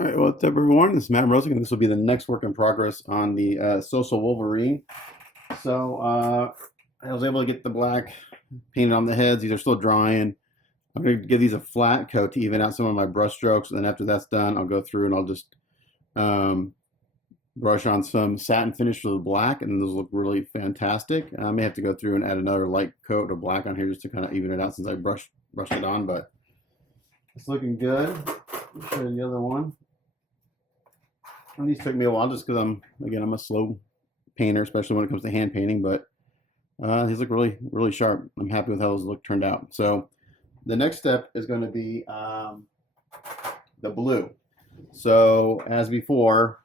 Alright, what's up everyone? This is Matt Rosick, and this will be the next work in progress on the Sosa Wolverine. I was able to get the black painted on the heads. These are still drying. I'm going to give these a flat coat to even out some of my brush strokes, and then after that's done, I'll go through and I'll just um, brush on some satin finish for the black, and those look really fantastic. I may have to go through and add another light coat of black on here just to kind of even it out since I brushed it on, but it's looking good. I'll show you the other one. And these took me a while just because I'm a slow painter, especially when it comes to hand painting, but these look really, really sharp. I'm happy with how those turned out. So the next step is going to be the blue. So as before,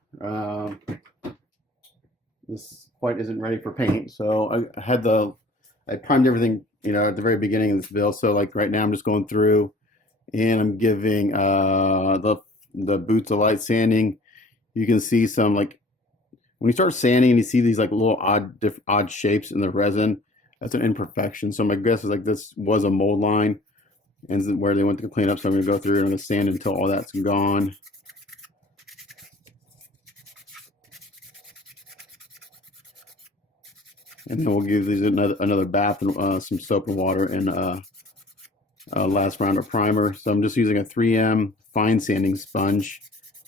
this white isn't ready for paint. So I primed everything, at the very beginning of this build. So like right now I'm just going through and I'm giving the boots a light sanding. You can see some, like, when you start sanding and you see these like little odd shapes in the resin, that's an imperfection. So my guess is like this was a mold line and where they went to clean up. So I'm gonna go through and I'm gonna sand until all that's gone. And then we'll give these another bath and some soap and water and last round of primer. So I'm just using a 3M fine sanding sponge.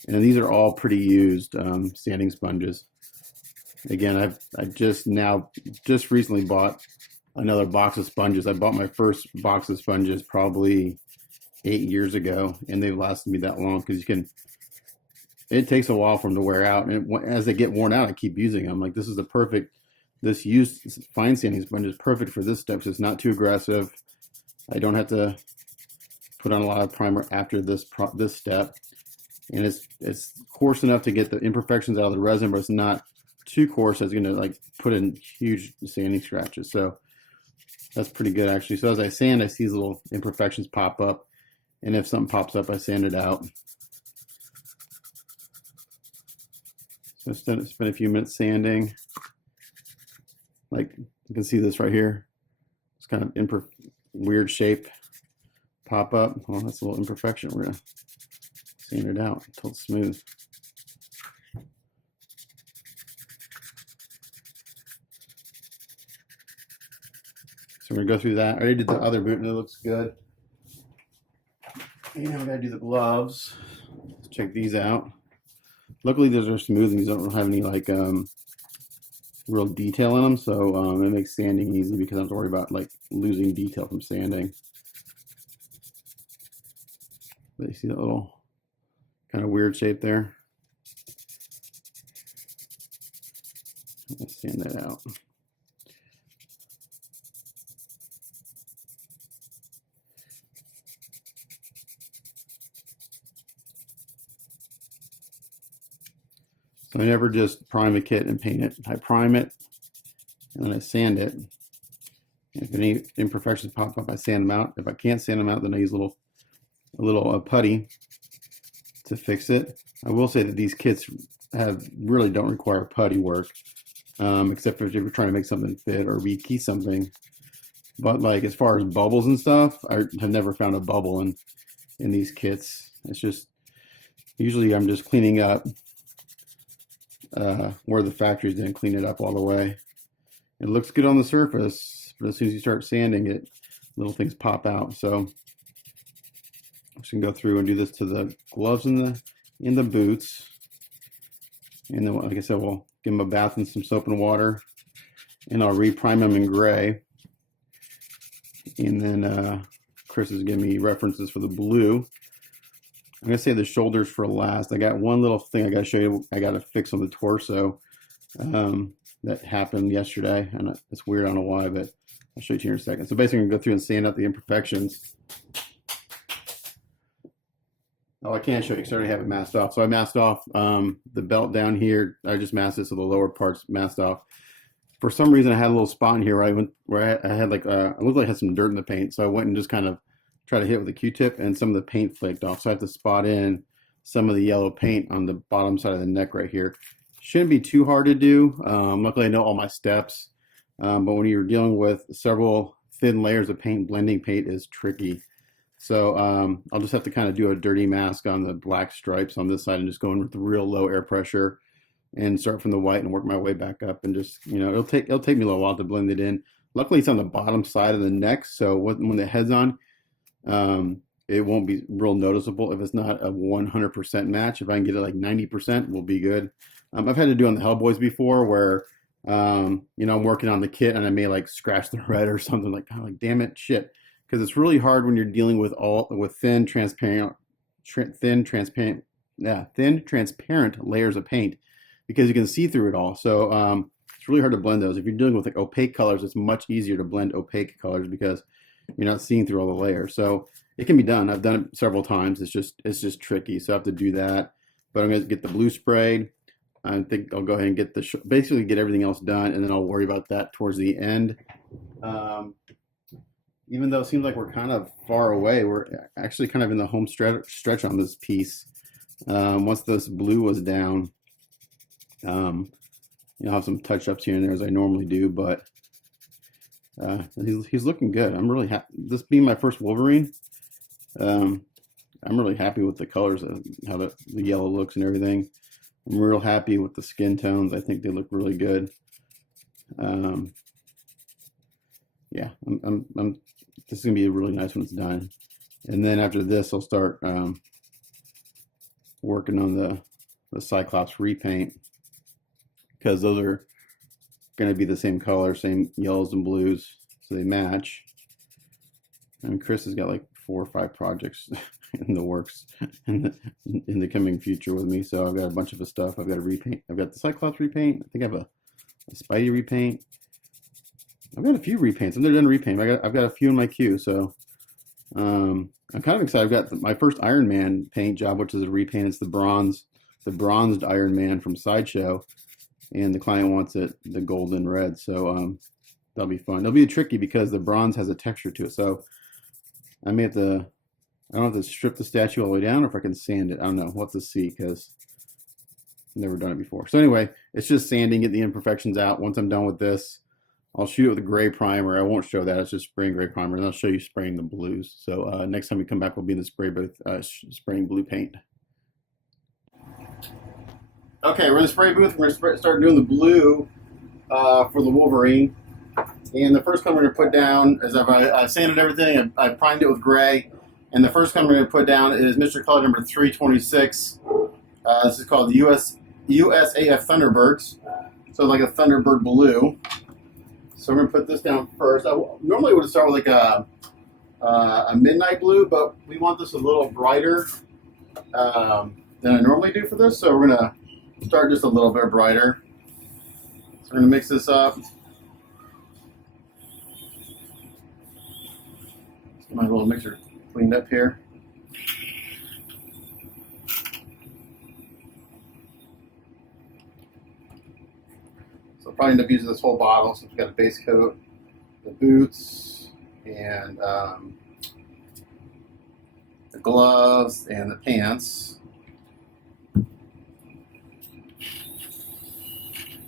And these are all pretty used sanding sponges. Again, I just recently bought another box of sponges. I bought my first box of sponges probably 8 years ago, and they've lasted me that long because it takes a while for them to wear out. And as they get worn out, I keep using them. Like, this used fine sanding sponge is perfect for this step. So it's not too aggressive. I don't have to put on a lot of primer after this step. And it's coarse enough to get the imperfections out of the resin, but it's not too coarse that's going to like put in huge sanding scratches. So that's pretty good actually. So as I sand, I see these little imperfections pop up, and if something pops up, I sand it out. So spend a few minutes sanding. Like you can see this right here. It's kind of weird shape pop up. Well, that's a little imperfection. We're gonna sand it out until it's smooth. So we're gonna go through that. I already did the other boot and it looks good. And we gotta do the gloves. Let's check these out. Luckily those are smooth and these don't have any like real detail in them, so it makes sanding easy because I don't have to worry about like losing detail from sanding. But you see that little kind of weird shape there? Let's sand that out. So I never just prime a kit and paint it. I prime it and then I sand it. If any imperfections pop up, I sand them out. If I can't sand them out, then I use a little putty to fix it. I will say that these kits really don't require putty work, except for if you're trying to make something fit or rekey something. But like as far as bubbles and stuff, I have never found a bubble in these kits. It's just usually I'm just cleaning up where the factories didn't clean it up all the way. It looks good on the surface, but as soon as you start sanding it, little things pop out. So I'm just gonna go through and do this to the gloves and the boots. And then, like I said, we'll give them a bath in some soap and water, and I'll reprime them in gray. And then Chris is giving me references for the blue. I'm gonna say the shoulders for last. I got one little thing I gotta show you. I gotta fix on the torso that happened yesterday, and it's weird. I don't know why, but I'll show you here in a second. So basically, I'm gonna go through and sand out the imperfections. Oh, I can't show you because I already have it masked off. So I masked off the belt down here. I just masked it so the lower part's masked off. For some reason, I had a little spot in here where I had like it looked like I had some dirt in the paint. So I went and just kind of tried to hit with a Q-tip, and some of the paint flaked off. So I have to spot in some of the yellow paint on the bottom side of the neck right here. Shouldn't be too hard to do. Luckily, I know all my steps. But when you're dealing with several thin layers of paint, blending paint is tricky. So I'll just have to kind of do a dirty mask on the black stripes on this side and just go in with the real low air pressure and start from the white and work my way back up, and just, you know, it'll take me a little while to blend it in. Luckily it's on the bottom side of the neck, so when the head's on, it won't be real noticeable if it's not a 100% match. If I can get it like 90%, we'll be good. I've had to do on the Hellboys before where, you know, I'm working on the kit and I may like scratch the red or something, like, oh, like damn it, shit. Because it's really hard when you're dealing with thin, transparent layers of paint, because you can see through it all. So it's really hard to blend those. If you're dealing with like opaque colors, it's much easier to blend opaque colors because you're not seeing through all the layers. So it can be done. I've done it several times. It's just tricky. So I have to do that. But I'm going to get the blue sprayed. I think I'll go ahead and get basically get everything else done, and then I'll worry about that towards the end. Even though it seems like we're kind of far away, we're actually kind of in the home stretch on this piece. Once this blue was down, you know, I'll have some touch-ups here and there as I normally do, but he's looking good. I'm really happy. This being my first Wolverine, I'm really happy with the colors, how the yellow looks and everything. I'm real happy with the skin tones. I think they look really good. Yeah, this is gonna be really nice when it's done. And then after this, I'll start working on the Cyclops repaint, because those are gonna be the same color, same yellows and blues, so they match. And Chris has got like 4 or 5 projects in the works in the coming future with me. So I've got a bunch of stuff. I've got a repaint. I've got the Cyclops repaint. I think I have a Spidey repaint. I've got a few repaints. I've never done repaint. I've got a few in my queue. So I'm kind of excited. I've got my first Iron Man paint job, which is a repaint. It's the bronzed Iron Man from Sideshow, and the client wants it the golden red. So that'll be fun. It'll be tricky because the bronze has a texture to it. So I may have to. I don't have to strip the statue all the way down, or if I can sand it. I don't know. We'll have to see, because I've never done it before. So anyway, it's just sanding, get the imperfections out. Once I'm done with this, I'll shoot it with a gray primer. I won't show that. It's just spraying gray primer, and I'll show you spraying the blues. So next time we come back, we'll be in the spray booth spraying blue paint. Okay, we're in the spray booth. We're going to start doing the blue for the Wolverine. And the first color we're going to put down is I've sanded everything. I primed it with gray. And the first color we're going to put down is Mr. Color number 326. This is called the USAF Thunderbirds. So like a Thunderbird blue. So we're going to put this down first. I normally would start with like a midnight blue, but we want this a little brighter than I normally do for this. So we're going to start just a little bit brighter. So we're going to mix this up. Get my little mixer cleaned up here. So probably end up using this whole bottle since we've got a base coat, the boots, and the gloves, and the pants.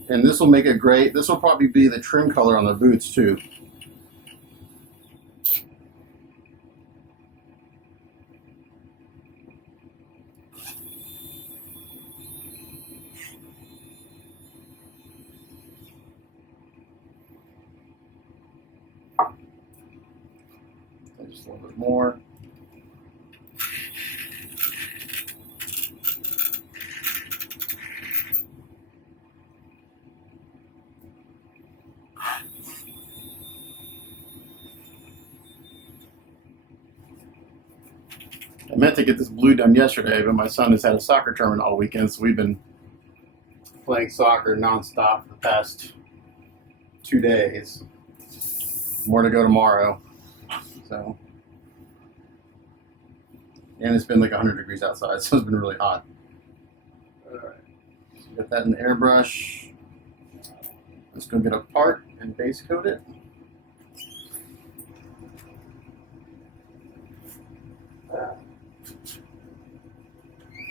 And this will make it great. This will probably be the trim color on the boots too. Just a little bit more. I meant to get this blue done yesterday, but my son has had a soccer tournament all weekend, so we've been playing soccer nonstop for the past 2 days. More to go tomorrow. So, and it's been like 100 degrees outside, so it's been really hot. All right, so get that in the airbrush. Just gonna get a part and base coat it.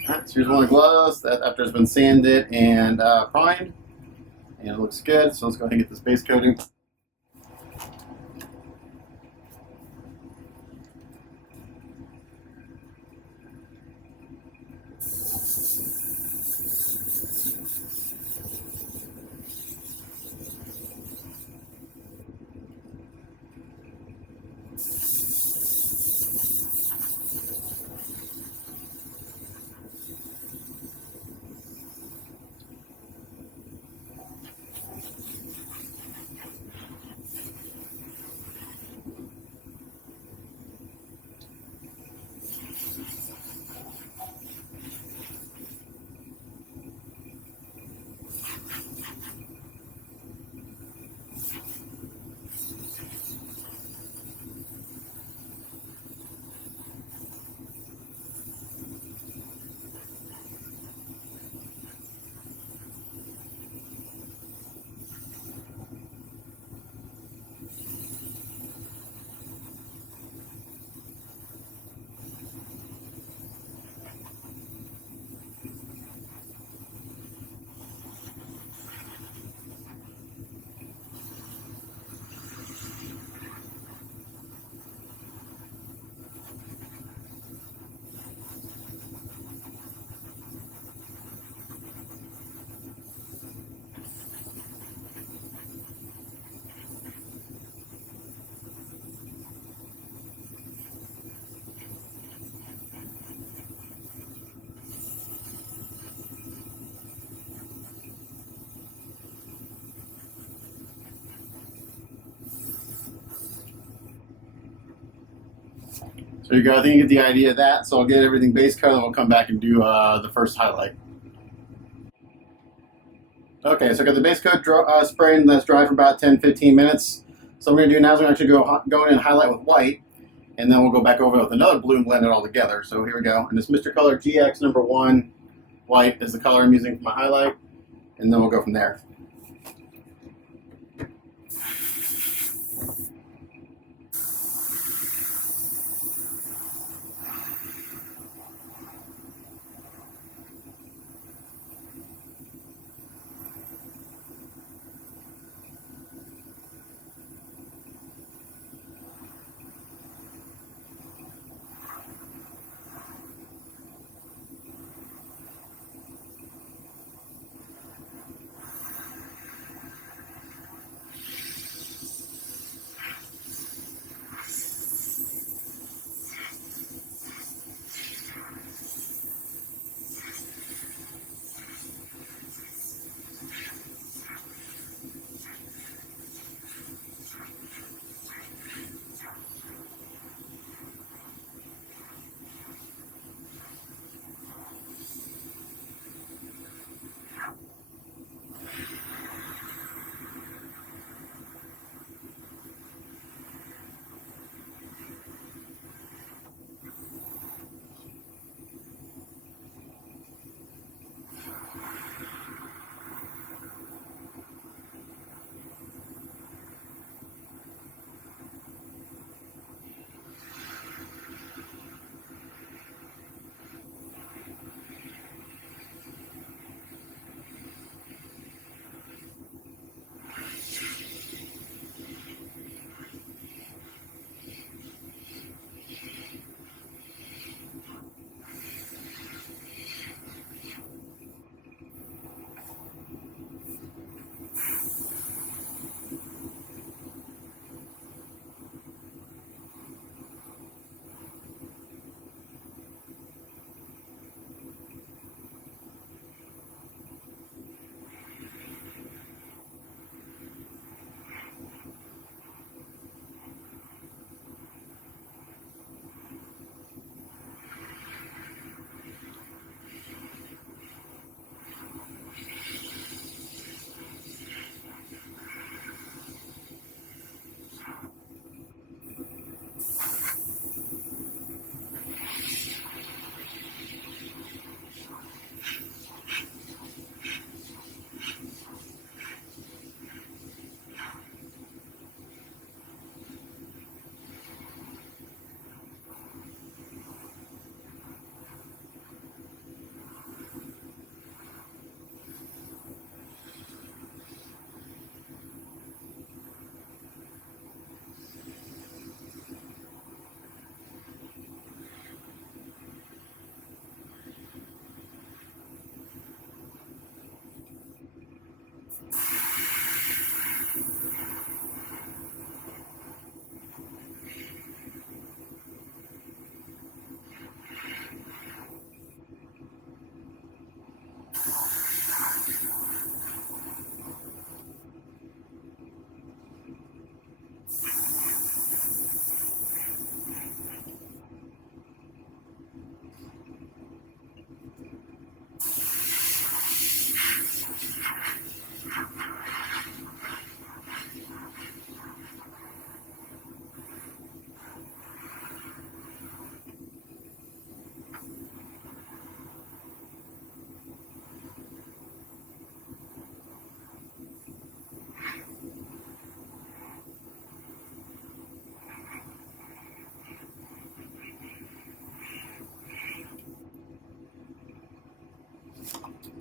Alright, so here's one of the gloves that after it's been sanded and primed, and it looks good. So let's go ahead and get this base coating. There you go. I think you get the idea of that. So I'll get everything base coat, and we'll come back and do the first highlight. Okay, so I got the base coat sprayed, and that's dry for about 10-15 minutes. So what we're going to do now is we're going to actually go in and highlight with white, and then we'll go back over with another blue and blend it all together. So here we go. And this Mr. Color GX number 1 white is the color I'm using for my highlight, and then we'll go from there.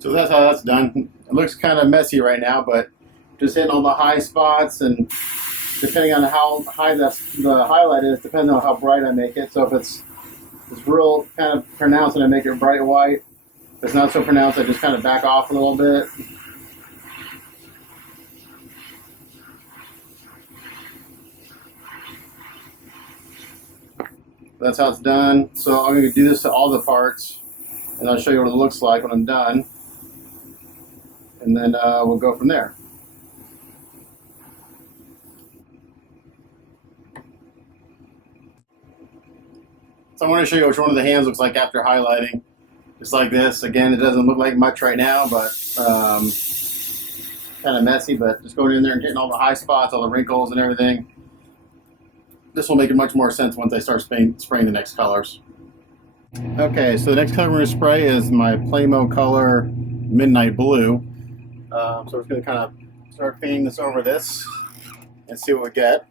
So that's how that's done. It looks kind of messy right now, but just hitting all the high spots, and depending on how high the highlight is, depending on how bright I make it. So if it's real kind of pronounced, and I make it bright white. If it's not so pronounced, I just kind of back off a little bit. That's how it's done. So I'm going to do this to all the parts, and I'll show you what it looks like when I'm done. And then we'll go from there. So I want to show you which one of the hands looks like after highlighting. Just like this. Again, it doesn't look like much right now, but kind of messy. But just going in there and getting all the high spots, all the wrinkles and everything. This will make it much more sense once I start spraying the next colors. Okay, so the next color we're going to spray is my Playmo color Midnight Blue. So we're just going to kind of start painting this over this and see what we get.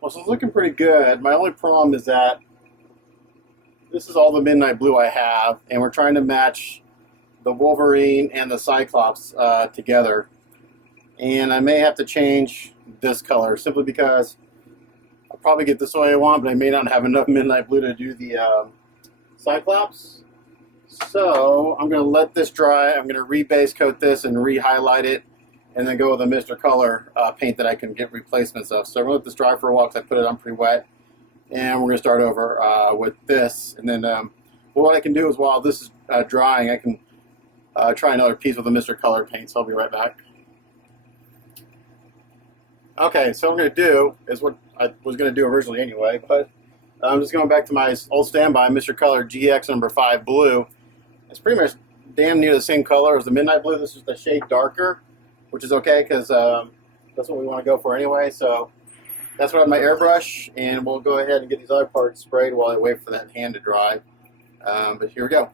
Well, so it's looking pretty good. My only problem is that this is all the Midnight Blue I have, and we're trying to match the Wolverine and the Cyclops together. And I may have to change this color simply because I'll probably get this the way I want, but I may not have enough Midnight Blue to do the Cyclops. So I'm going to let this dry. I'm going to rebase coat this and re-highlight it, and then go with a Mr. Color paint that I can get replacements of. So I'm going to let this dry for a while because I put it on pretty wet. And we're going to start over with this. And then what I can do is while this is drying, I can try another piece with a Mr. Color paint. So I'll be right back. Okay, so what I'm going to do is what I was going to do originally anyway, but I'm just going back to my old standby, Mr. Color GX number 5 Blue. It's pretty much damn near the same color as the Midnight Blue. This is the shade darker, which is okay because that's what we want to go for anyway. So that's what I have my airbrush, and we'll go ahead and get these other parts sprayed while I wait for that hand to dry. But here we go.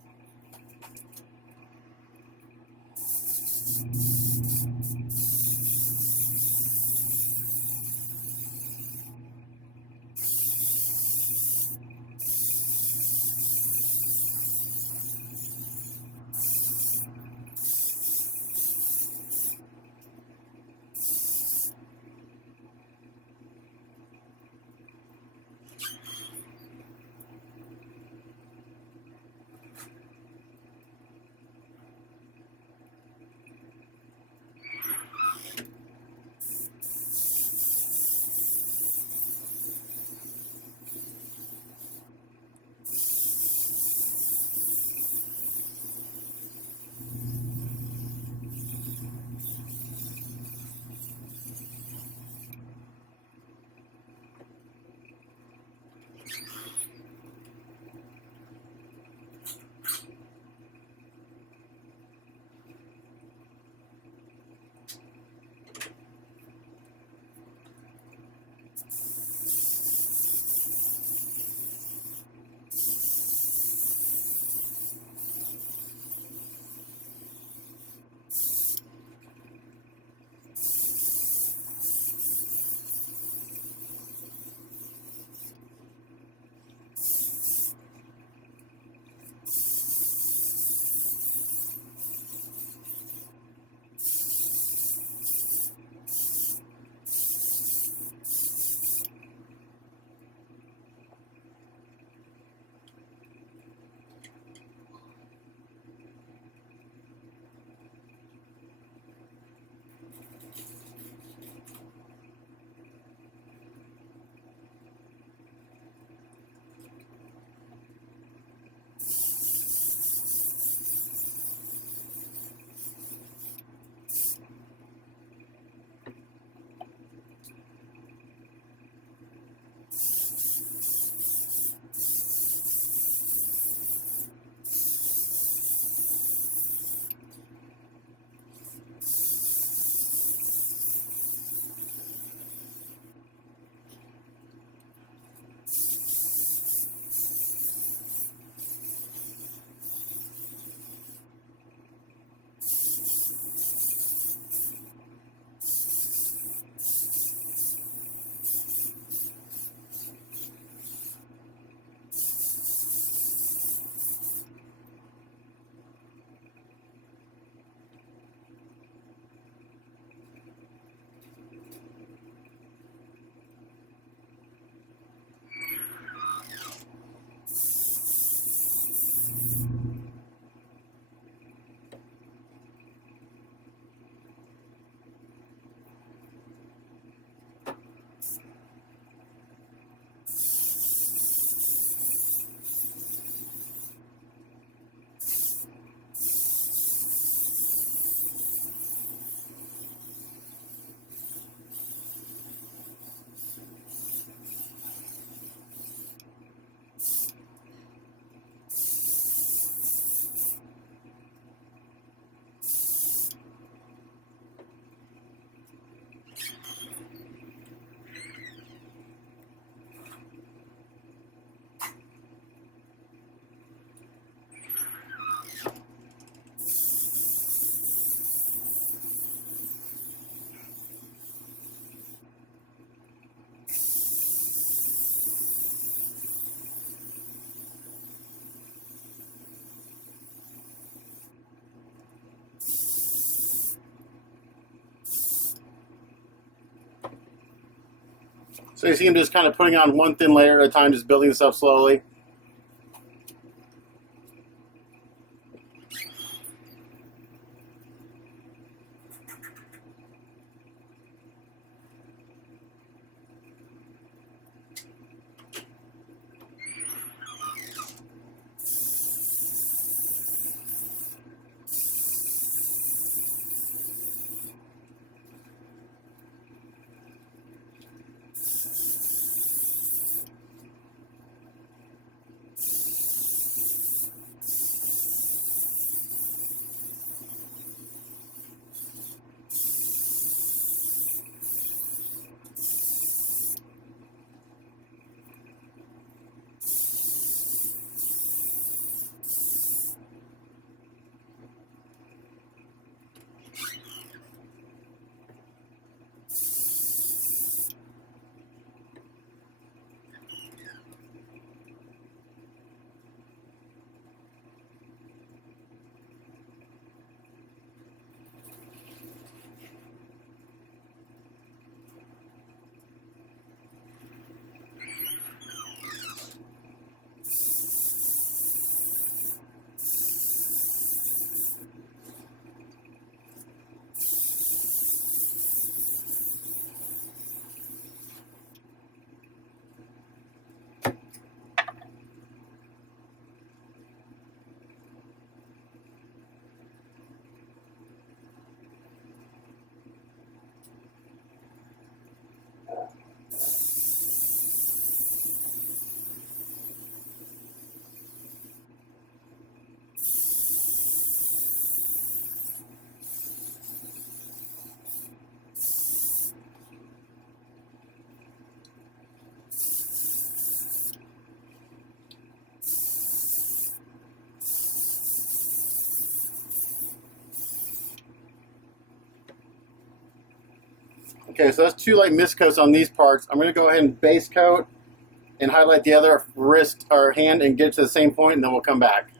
So you see him just kind of putting on one thin layer at a time, just building this up slowly. Okay, so that's two like mist coats on these parts. I'm going to go ahead and base coat and highlight the other wrist or hand and get it to the same point, and then we'll come back.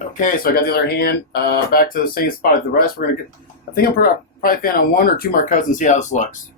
Okay, so I got the other hand back to the same spot as the rest. We're going to. I think I'm probably fan on one or two more coats and see how this looks.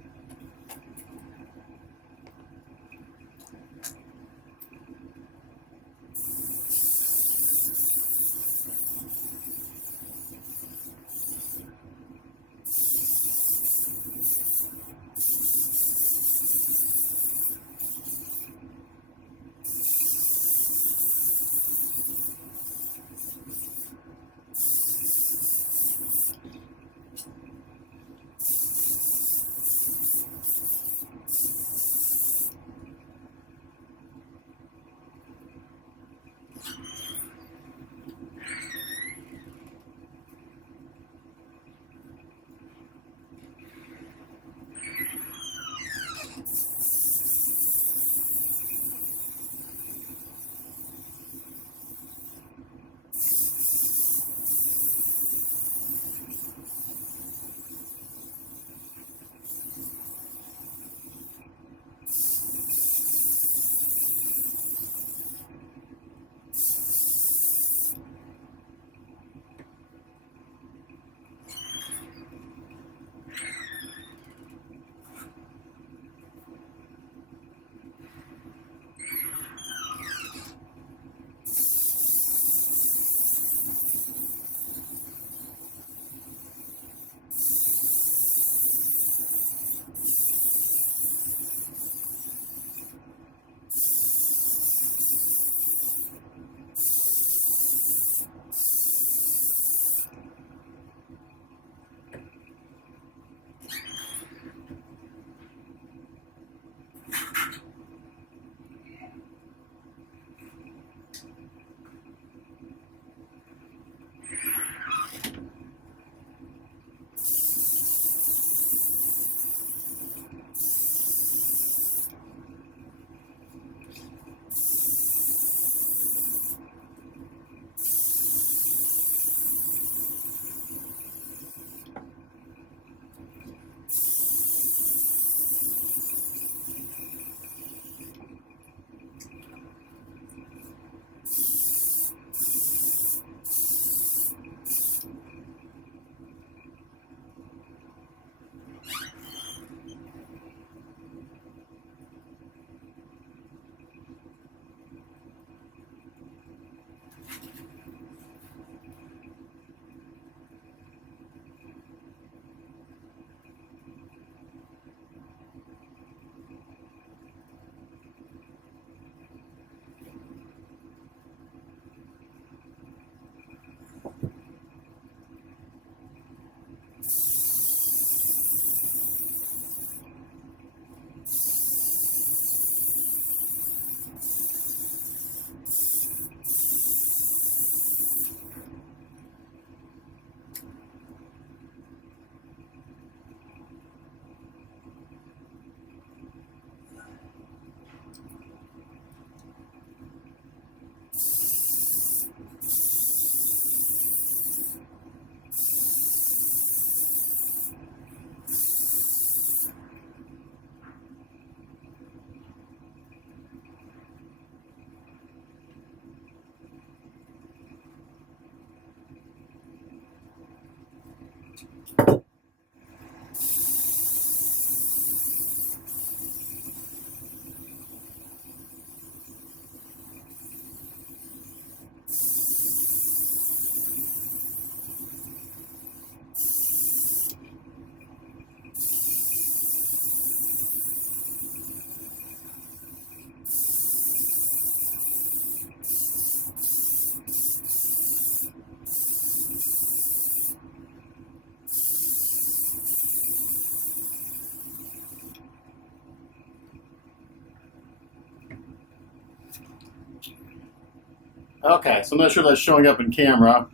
Okay, so I'm not sure that's showing up in camera,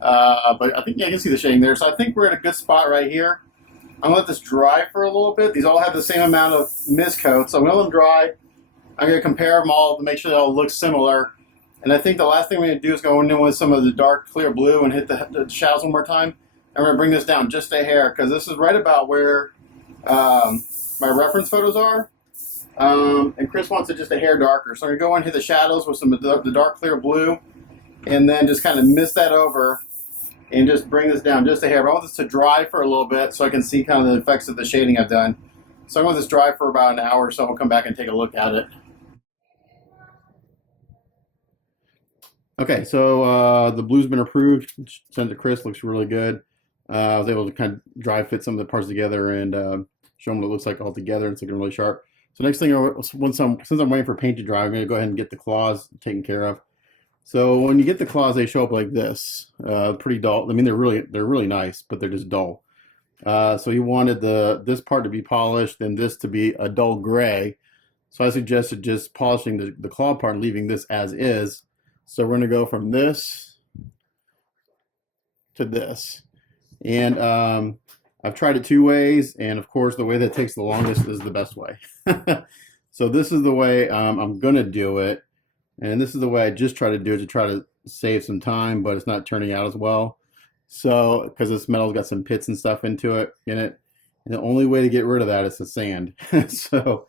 but I think I can see the shading there. So I think we're at a good spot right here. I'm gonna let this dry for a little bit. These all have the same amount of mist coat, so I'm gonna let them dry. I'm gonna compare them all to make sure they all look similar. And I think the last thing we're gonna do is go in with some of the dark clear blue and hit the shadows one more time. And we're gonna bring this down just a hair because this is right about where my reference photos are. And Chris wants it just a hair darker. So I'm gonna go in and hit the shadows with some of the dark clear blue, and then just kind of mist that over and just bring this down just a hair. But I want this to dry for a little bit so I can see kind of the effects of the shading I've done. So I'm going to let this dry for about an hour or so. We'll come back and take a look at it. Okay, so the blue's been approved. Sent to Chris, looks really good. I was able to kind of dry fit some of the parts together and show them what it looks like all together. It's looking really sharp. So next thing, since I'm waiting for paint to dry, I'm going to go ahead and get the claws taken care of. So when you get the claws, they show up like this, pretty dull. I mean, they're really nice, but they're just dull. So he wanted this part to be polished and this to be a dull gray. So I suggested just polishing the claw part and leaving this as is. So we're going to go from this to this. And I've tried it two ways, and of course the way that takes the longest is the best way. So this is the way I'm going to do it. And this is the way I just try to do it to try to save some time, but it's not turning out as well. So, because this metal's got some pits and stuff in it, and the only way to get rid of that is to sand. So,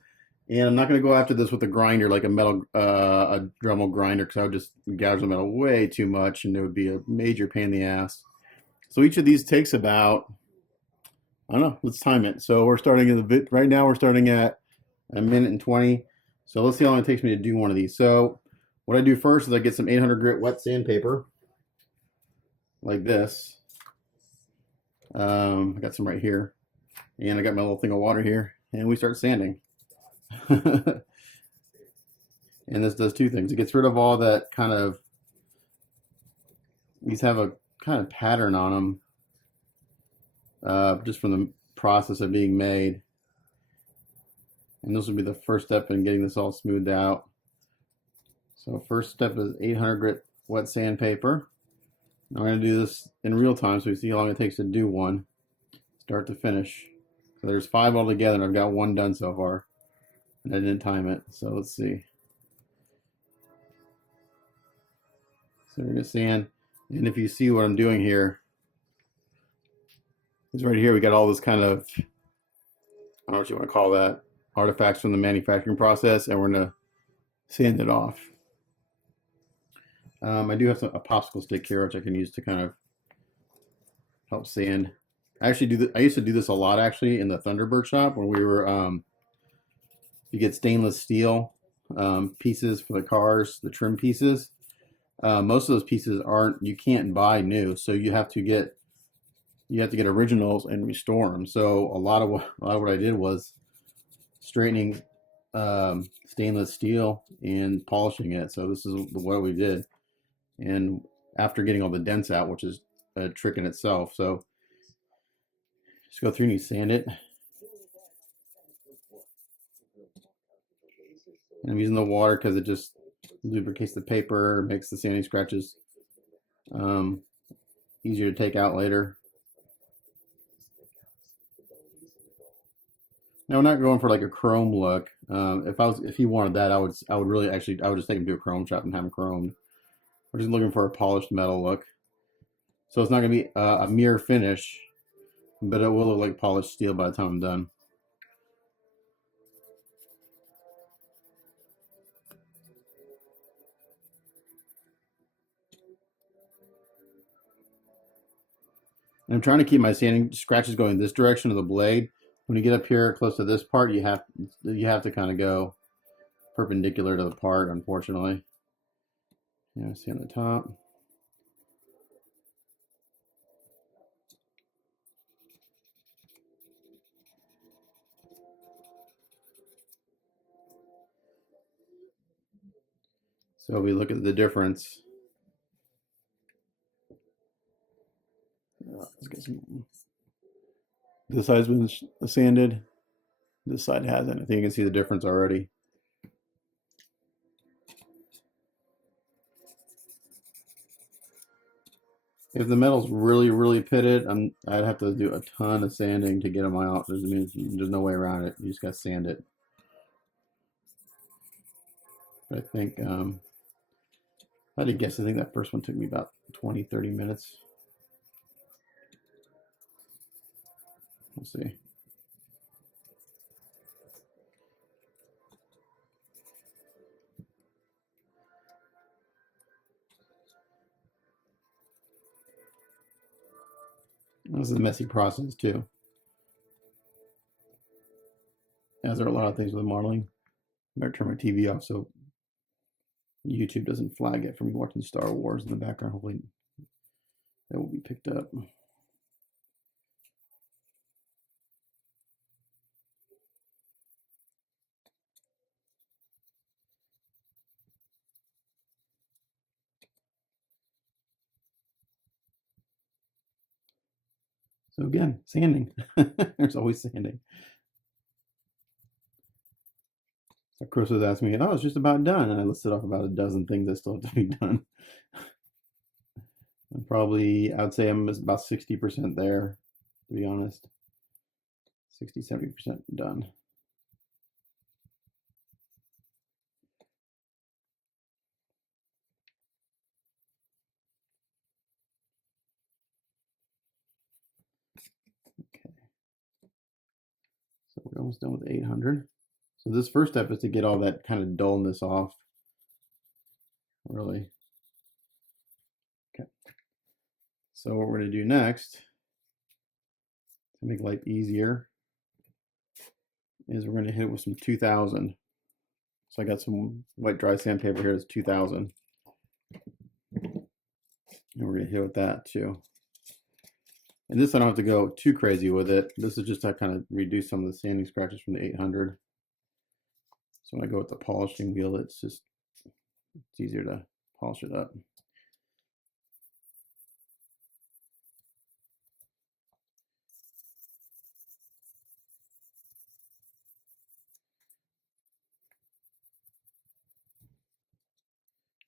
and I'm not going to go after this with a grinder, like a Dremel grinder, because I would just gouge the metal way too much, and it would be a major pain in the ass. So each of these takes about, I don't know, let's time it. So we're starting at right now we're starting at 1:20. So let's see how long it takes me to do one of these. So what I do first is I get some 800 grit wet sandpaper, like this. I got some right here, and I got my little thing of water here, and we start sanding. And this does two things. It gets rid of all that kind of, these have a kind of pattern on them, just from the process of being made. And this will be the first step in getting this all smoothed out. So first step is 800 grit wet sandpaper. I'm going to do this in real time so you see how long it takes to do one, start to finish. So there's 5 altogether, and I've got 1 done so far. And I didn't time it, so let's see. So we're going to sand, and if you see what I'm doing here, is right here we got all this kind of, I don't know what you want to call that, artifacts from the manufacturing process, and we're going to sand it off. I do have a popsicle stick here, which I can use to kind of help sand. I actually I used to do this a lot actually in the Thunderbird shop when we were. You get stainless steel pieces for the cars, the trim pieces. Most of those pieces you can't buy new, so you have to get originals and restore them. So a lot of what I did was straightening stainless steel and polishing it. So this is what we did. And after getting all the dents out, which is a trick in itself. So just go through and you sand it. And I'm using the water because it just lubricates the paper, makes the sanding scratches easier to take out later. Now we're not going for like a chrome look. If he wanted that, I would just take him to a chrome shop and have him chromed. We're just looking for a polished metal look. So it's not going to be a mirror finish, but it will look like polished steel by the time I'm done. And I'm trying to keep my sanding scratches going this direction of the blade. When you get up here close to this part, you have to kind of go perpendicular to the part, unfortunately. Yeah, see on the top. So we look at the difference. Let's get some. This side's been sanded. This side hasn't. I think you can see the difference already. If the metal's really, really pitted, I'd have to do a ton of sanding to get them out. There's no way around it. You just got to sand it. But I think, if I had to guess, I think that first one took me about 20, 30 minutes. We'll see. This is a messy process too, as there are a lot of things with modeling. I better turn my TV off so YouTube doesn't flag it for me watching Star Wars in the background. Hopefully that will be picked up. So again, sanding. There's always sanding. So Chris was asking me, "Oh, it's just about done," and I listed off about a dozen things that still have to be done. I'd say I'm about 60% there, to be honest. 60, 70% done. Okay. So we're almost done with 800. So this first step is to get all that kind of dullness off, really. Okay. So what we're going to do next, to make life easier, is we're going to hit it with some 2000. So I got some white dry sandpaper here. It's 2000. And we're going to hit with that too. And this I don't have to go too crazy with it. This is just to kind of reduce some of the sanding scratches from the 800. So when I go with the polishing wheel, it's easier to polish it up.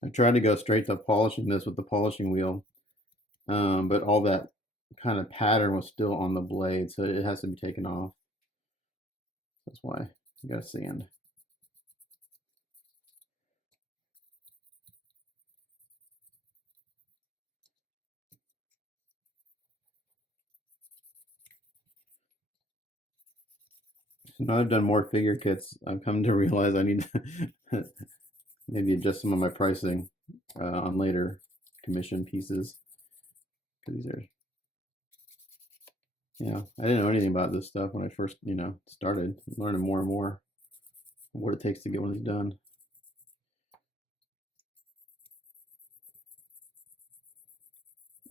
I tried to go straight to polishing this with the polishing wheel, but all that kind of pattern was still on the blade, so it has to be taken off. That's why you gotta sand. So now I've done more figure kits, I've come to realize I need to maybe adjust some of my pricing on later commission pieces. Because these are, yeah, I didn't know anything about this stuff when I first, started learning more and more what it takes to get one of these done.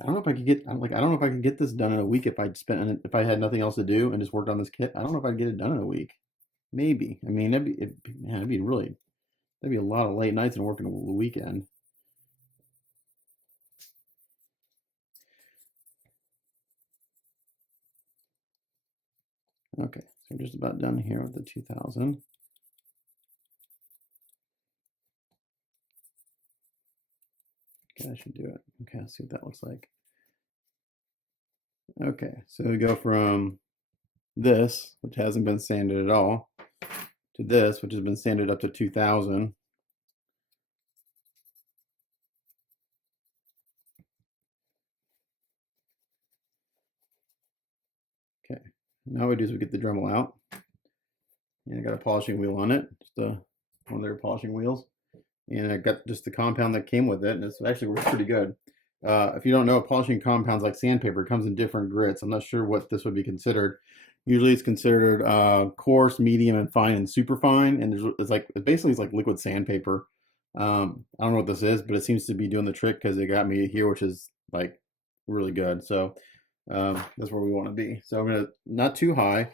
I don't know if I could get, I don't know if I could get this done in a week if I had nothing else to do and just worked on this kit. I don't know if I'd get it done in a week. Maybe. I mean, that'd be a lot of late nights and working a weekend. Okay, so we're just about done here with the 2000. Okay, I should do it. Okay, let's see what that looks like. Okay, so we go from this, which hasn't been sanded at all, to this, which has been sanded up to 2000. Okay, now what we do is we get the Dremel out, and I got a polishing wheel on it, just one of their polishing wheels, and I got just the compound that came with it, and it's actually works pretty good. If you don't know, polishing compounds like sandpaper comes in different grits. I'm not sure what this would be considered. Usually it's considered coarse, medium, and fine, and super fine. And it's like basically it's like liquid sandpaper. I don't know what this is, but it seems to be doing the trick because it got me here, which is like really good. So that's where we want to be. So I'm gonna not too high,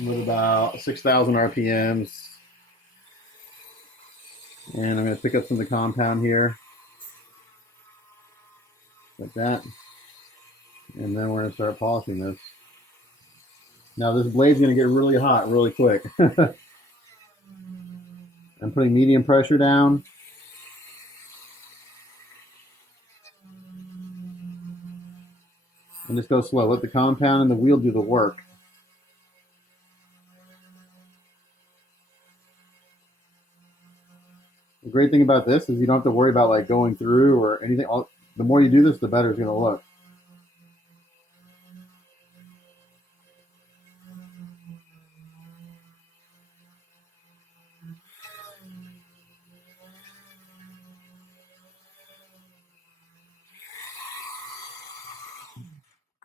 with about 6,000 RPMs, and I'm gonna pick up some of the compound here, like that, and then we're gonna start polishing this. Now this blade's gonna get really hot really quick. I'm putting medium pressure down. And just go slow. Let the compound and the wheel do the work. The great thing about this is you don't have to worry about like going through or anything. The more you do this, the better it's going to look.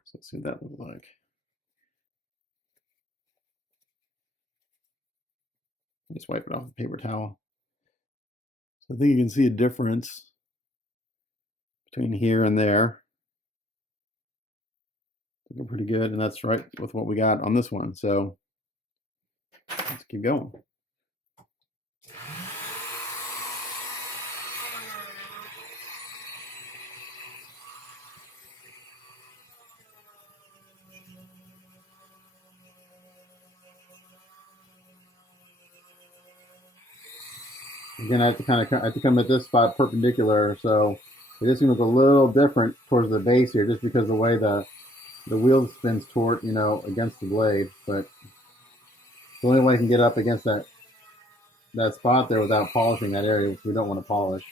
So let's see what that looks like. Just wipe it off with a paper towel. So I think you can see a difference between here and there. Looking pretty good, and that's right with what we got on this one. So let's keep going. Again, I have to come at this spot perpendicular, so it is going to look a little different towards the base here, just because the way the wheel spins toward, against the blade. But the only way I can get up against that spot there without polishing that area, which we don't want to polish.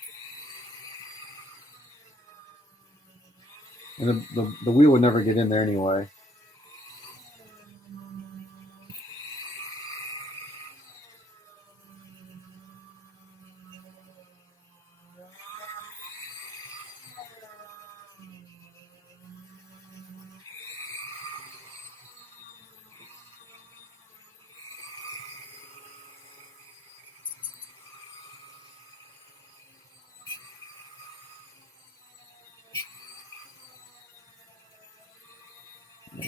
And the wheel would never get in there anyway.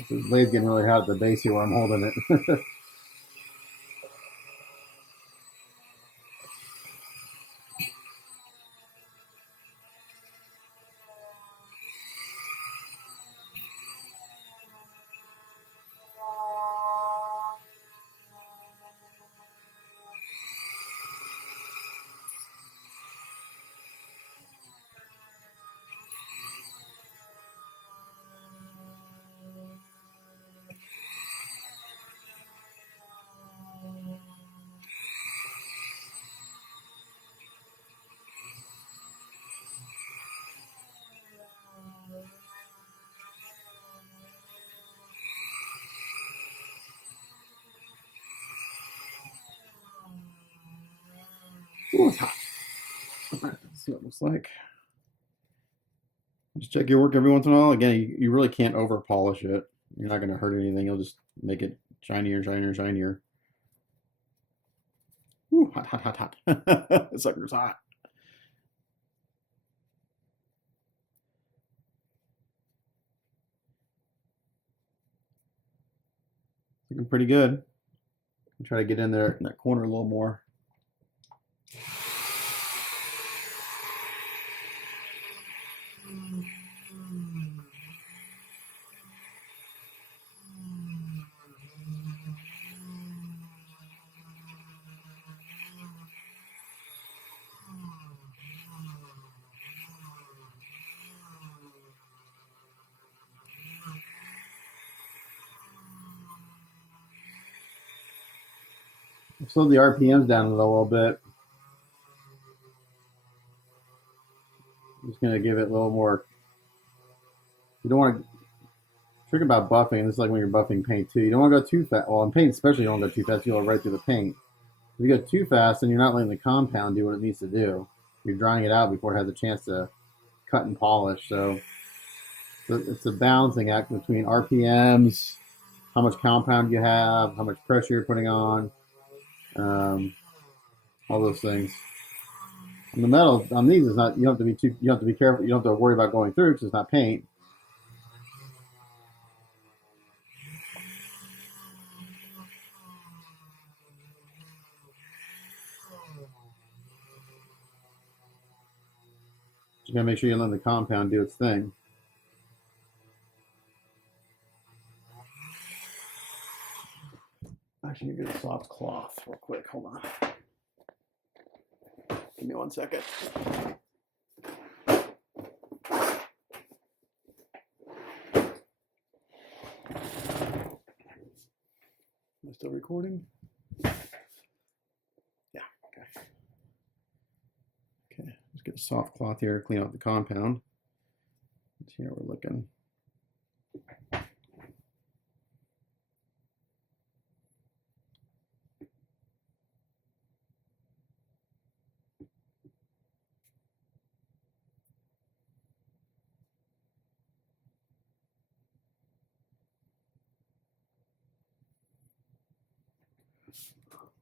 So the blade's getting really hot at the base here where I'm holding it. Ooh, it's hot. Let's see what it looks like. Just check your work every once in a while. Again, you really can't over polish it. You're not going to hurt anything. You'll just make it shinier, shinier, shinier. Ooh, hot, hot, hot, hot. This sucker's hot. Looking pretty good. I'll try to get in there in that corner a little more. Slow the RPMs down a little bit. I'm just going to give it a little more. You don't want to. Trick about buffing, this is like when you're buffing paint too. You don't want to go too fast. Well, in paint especially, you don't want to go too fast. You'll go right through the paint. If you go too fast, then you're not letting the compound do what it needs to do. You're drying it out before it has a chance to cut and polish. So it's a balancing act between RPMs, how much compound you have, how much pressure you're putting on, all those things. On the metal, on these, is not, you don't have to be too, you don't have to be careful, you don't have to worry about going through because it's not paint. You gotta make sure you let the compound do its thing. Actually, get a soft cloth real quick. Hold on. Give me 1 second. Am I still recording? Yeah. Okay. Okay. Let's get a soft cloth here to clean out the compound. Here we're looking.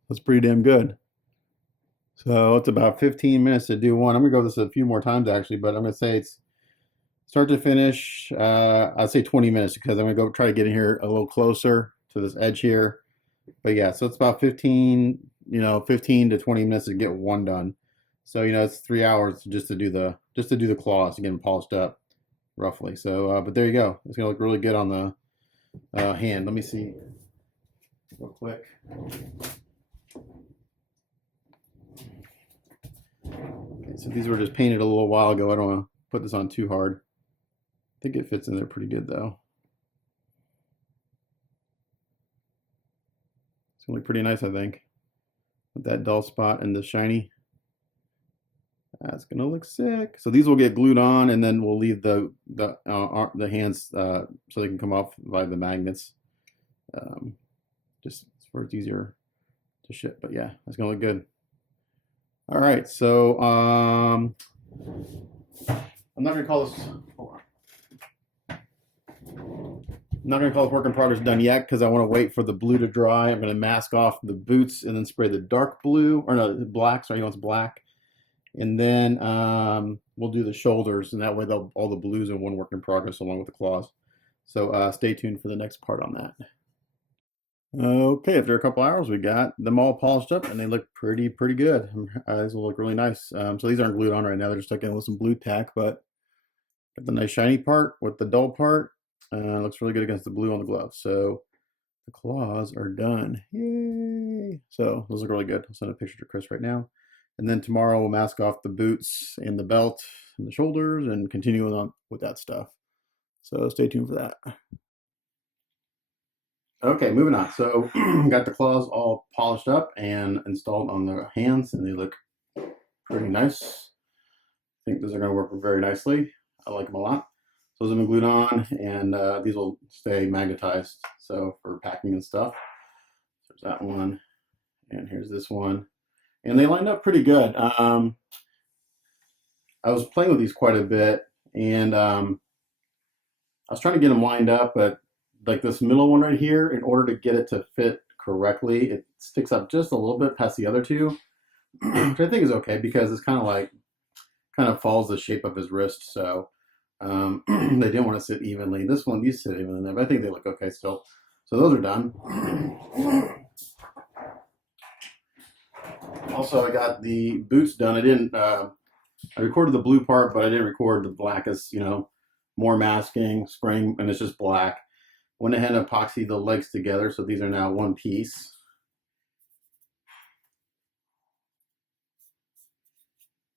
That's pretty damn good. So it's about 15 minutes to do one. I'm gonna go this a few more times actually, but I'm gonna say it's start to finish. I'd say 20 minutes because I'm gonna go try to get in here a little closer to this edge here. But yeah, so it's about 15 to 20 minutes to get one done. So it's 3 hours just to do the claws to get them polished up, roughly. So, but there you go. It's gonna look really good on the hand. Let me see real quick. Okay, so these were just painted a little while ago. I don't want to put this on too hard. I think it fits in there pretty good though. It's gonna look pretty nice, I think, with that dull spot and the shiny. That's gonna look sick. So these will get glued on, and then we'll leave the hands so they can come off by the magnets, just for it's easier to ship. But yeah, that's gonna look good. All right, so I'm not gonna call this. Hold on. I'm not gonna call this work in progress done yet because I want to wait for the blue to dry. I'm gonna mask off the boots and then spray the dark blue, or no, black. Sorry, he wants black. And then we'll do the shoulders, and that way all the blues in one work in progress along with the claws. So stay tuned for the next part on that. Okay, after a couple hours, we got them all polished up, and they look pretty good. These will look really nice. So these aren't glued on right now; they're just stuck in with some blue tack. But got the nice shiny part with the dull part. Looks really good against the blue on the glove. So the claws are done. Yay! So those look really good. I'll send a picture to Chris right now. And then tomorrow we'll mask off the boots and the belt and the shoulders and continue on with that stuff. So stay tuned for that. Okay, moving on. So got the claws all polished up and installed on the hands, and they look pretty nice. I think those are going to work very nicely. I like them a lot. So those have been glued on, and these will stay magnetized. So for packing and stuff. There's that one, and here's this one. And they lined up pretty good. I was playing with these quite a bit, and I was trying to get them lined up, but like this middle one right here, in order to get it to fit correctly, it sticks up just a little bit past the other two, which I think is okay because it's kind of follows the shape of his wrist. So they didn't want to sit evenly. These sit evenly, but I think they look okay still. So those are done. Also, I got the boots done. I recorded the blue part, but I didn't record the black as, more masking, spraying, and it's just black. Went ahead and epoxied the legs together, so these are now one piece.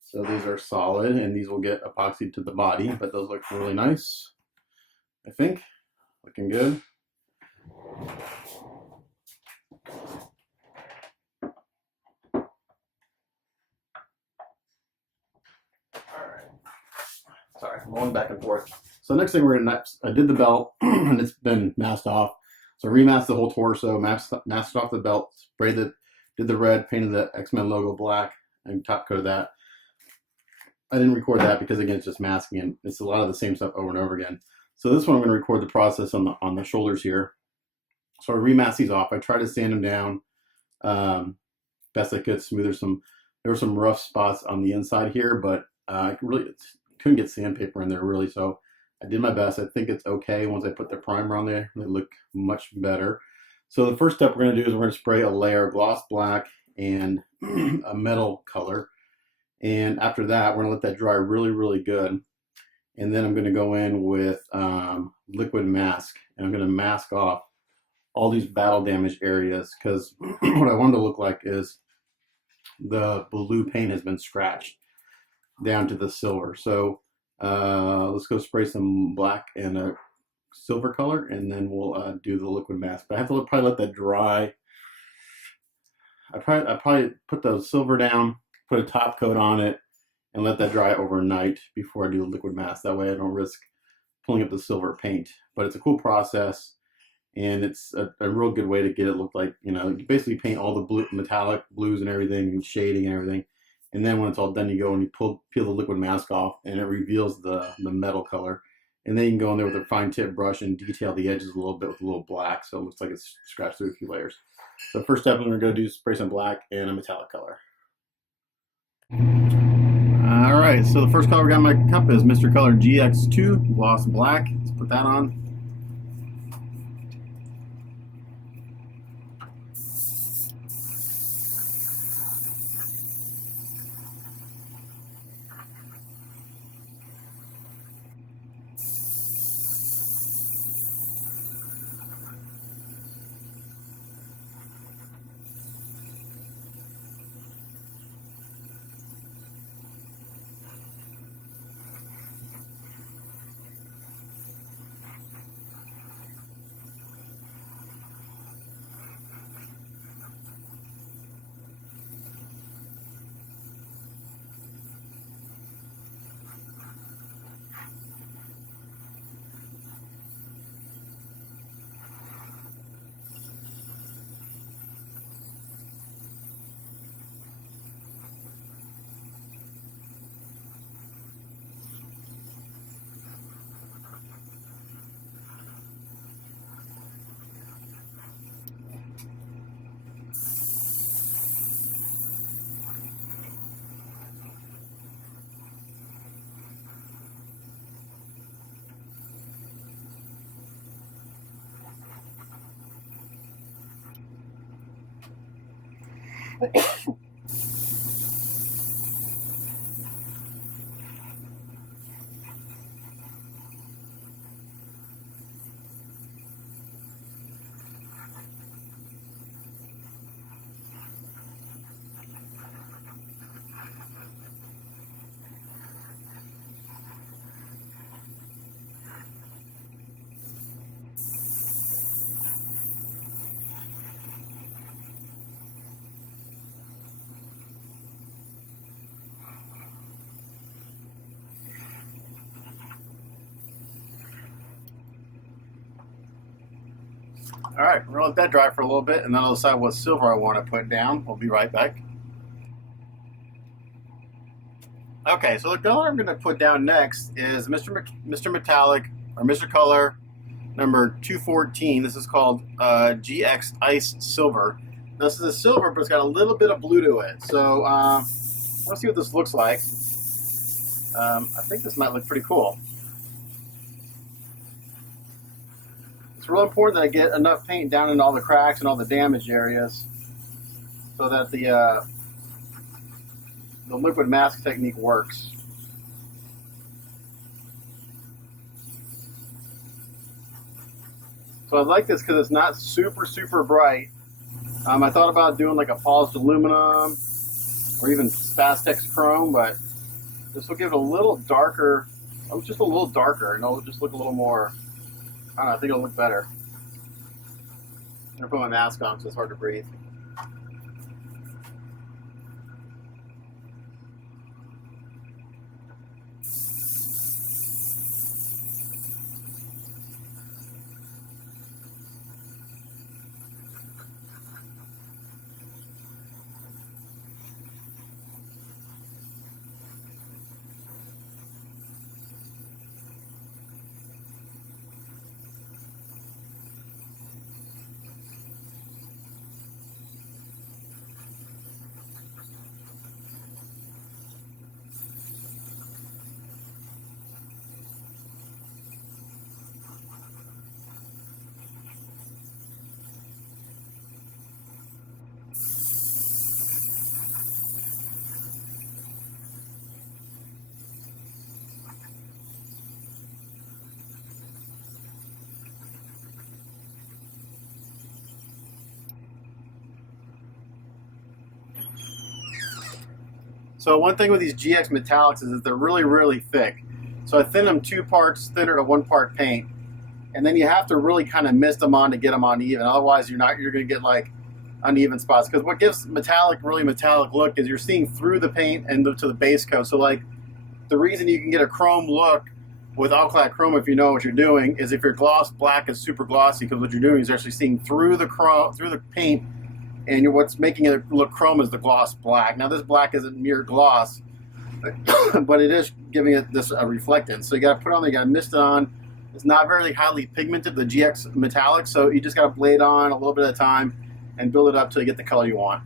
So these are solid, and these will get epoxied to the body, but those look really nice, I think. Looking good. Sorry, I'm going back and forth. So next thing I did the belt, and it's been masked off. So remasked the whole torso, masked off the belt, did the red, painted the X-Men logo black, and top coated that. I didn't record that because again, it's just masking and it's a lot of the same stuff over and over again. So this one I'm going to record the process on the shoulders here. So I remask these off. I try to sand them down best I could, smoother some. There were some rough spots on the inside here, but I really couldn't get sandpaper in there really. So I did my best. I think it's okay once I put the primer on there. They look much better. So the first step we're going to do is we're going to spray a layer of gloss black and a metal color. And after that, we're going to let that dry really, really good. And then I'm going to go in with liquid mask. And I'm going to mask off all these battle damaged areas because what I want it to look like is the blue paint has been scratched down to the silver. So let's go spray some black and a silver color, and then we'll do the liquid mask. But I have to probably let that dry. I probably put the silver down, put a top coat on it, and let that dry overnight before I do the liquid mask. That way I don't risk pulling up the silver paint. But it's a cool process, and it's a real good way to get it look like, you know, you basically paint all the blue, metallic blues and everything, and shading and everything. And then when it's all done, you go and you peel the liquid mask off, and it reveals the metal color. And then you can go in there with a fine tip brush and detail the edges a little bit with a little black, so it looks like it's scratched through a few layers. So first step I'm going to go do is spray some black and a metallic color. All right, so the first color we got in my cup is Mr. Color GX2 Gloss Black. Let's put that on. All right, we're gonna let that dry for a little bit, and then I'll decide what silver I want to put down. We'll be right back. Okay, so the color I'm gonna put down next is Mr. Metallic, or Mr. Color number 214. This is called GX Ice Silver. This is a silver, but it's got a little bit of blue to it. So let's see what this looks like. I think this might look pretty cool. It's real important that I get enough paint down in all the cracks and all the damaged areas so that the liquid mask technique works. So I like this because it's not super bright. I thought about doing like a polished aluminum or even Spastex chrome, but this will give it a little darker, just a little darker, and it'll just look a little more, I don't know, I think it'll look better. I'm gonna put my mask on so it's hard to breathe. So one thing with these GX metallics is that they're really, really thick. So I thin them 2 parts thinner to 1 part paint. And then you have to really kind of mist them on to get them on even. Otherwise, you're going to get like uneven spots. Because what gives really metallic look is you're seeing through the paint and to the base coat. So like the reason you can get a chrome look with alclad chrome, if you know what you're doing, is if your gloss black is super glossy, because what you're doing is actually seeing through the paint, and what's making it look chrome is the gloss black. Now this black isn't mere gloss, but it is giving it this reflectance. So you got to put on, you got to mist it on. It's not very highly pigmented, the GX metallic, so you just got to blade on a little bit at a time and build it up till you get the color you want.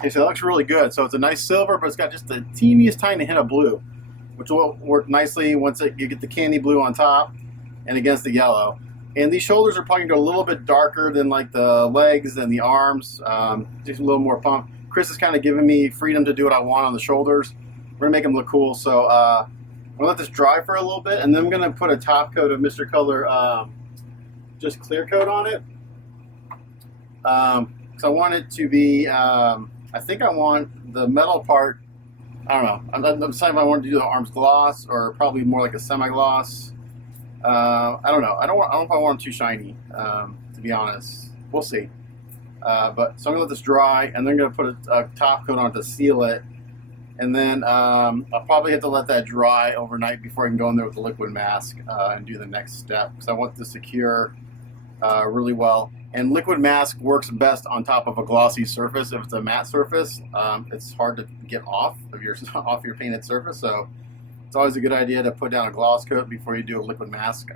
Okay, so that looks really good. So it's a nice silver, but it's got just the teeniest tiny hint of blue, which will work nicely once you get the candy blue on top and against the yellow. And these shoulders are probably a little bit darker than like the legs and the arms, just a little more pump. Chris is kind of giving me freedom to do what I want on the shoulders. We're gonna make them look cool. So I'm gonna let this dry for a little bit, and then I'm gonna put a top coat of Mr. Color, just clear coat on it. Because I want it to be, I think I want the metal part, I don't know. I'm deciding if I want to do the arms gloss or probably more like a semi-gloss. I don't know. I don't know if I want them too shiny, to be honest. We'll see. But so I'm gonna let this dry, and then I'm gonna put a top coat on it to seal it, and then I'll probably have to let that dry overnight before I can go in there with the liquid mask and do the next step, because I want this to cure really well. And liquid mask works best on top of a glossy surface. If it's a matte surface, it's hard to get off of your painted surface. So it's always a good idea to put down a gloss coat before you do a liquid mask.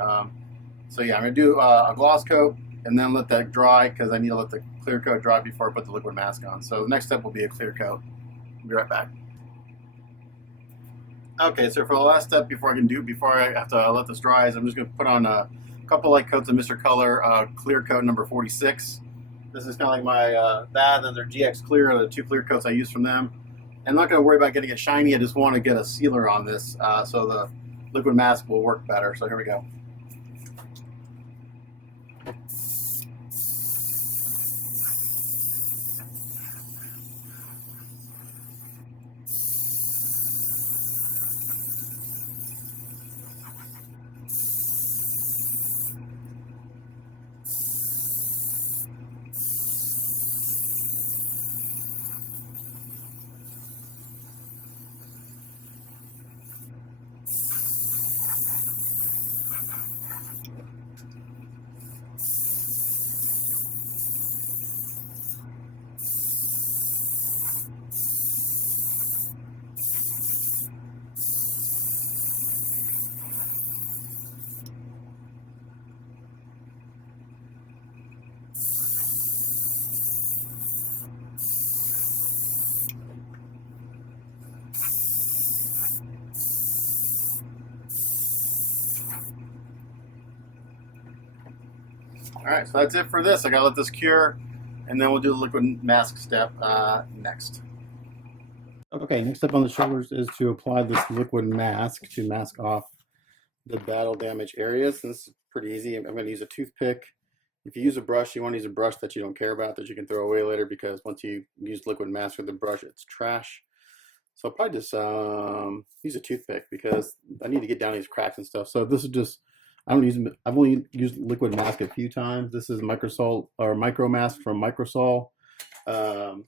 So yeah, I'm gonna do a gloss coat and then let that dry, because I need to let the clear coat dry before I put the liquid mask on. So the next step will be a clear coat. I'll be right back. Okay, so for the last step before I have to let this dry, is I'm just gonna put on a couple light coats of Mr. Color clear coat number 46. This is kind of like my that and their GX clear, the 2 clear coats I use from them. And I'm not going to worry about getting it shiny. I just want to get a sealer on this so the liquid mask will work better. So here we go. All right, so that's it for this. I gotta let this cure, and then we'll do the liquid mask step next. Okay, next up on the shoulders is to apply this liquid mask to mask off the battle damage areas. And this is pretty easy. I'm going to use a toothpick. If you use a brush, you want to use a brush that you don't care about, that you can throw away later, because once you use liquid mask with the brush, it's trash. So I'll probably just use a toothpick, because I need to get down these cracks and stuff. So this is just, I've only used liquid mask a few times. This is Microsol, or Micro Mask from Microsol. The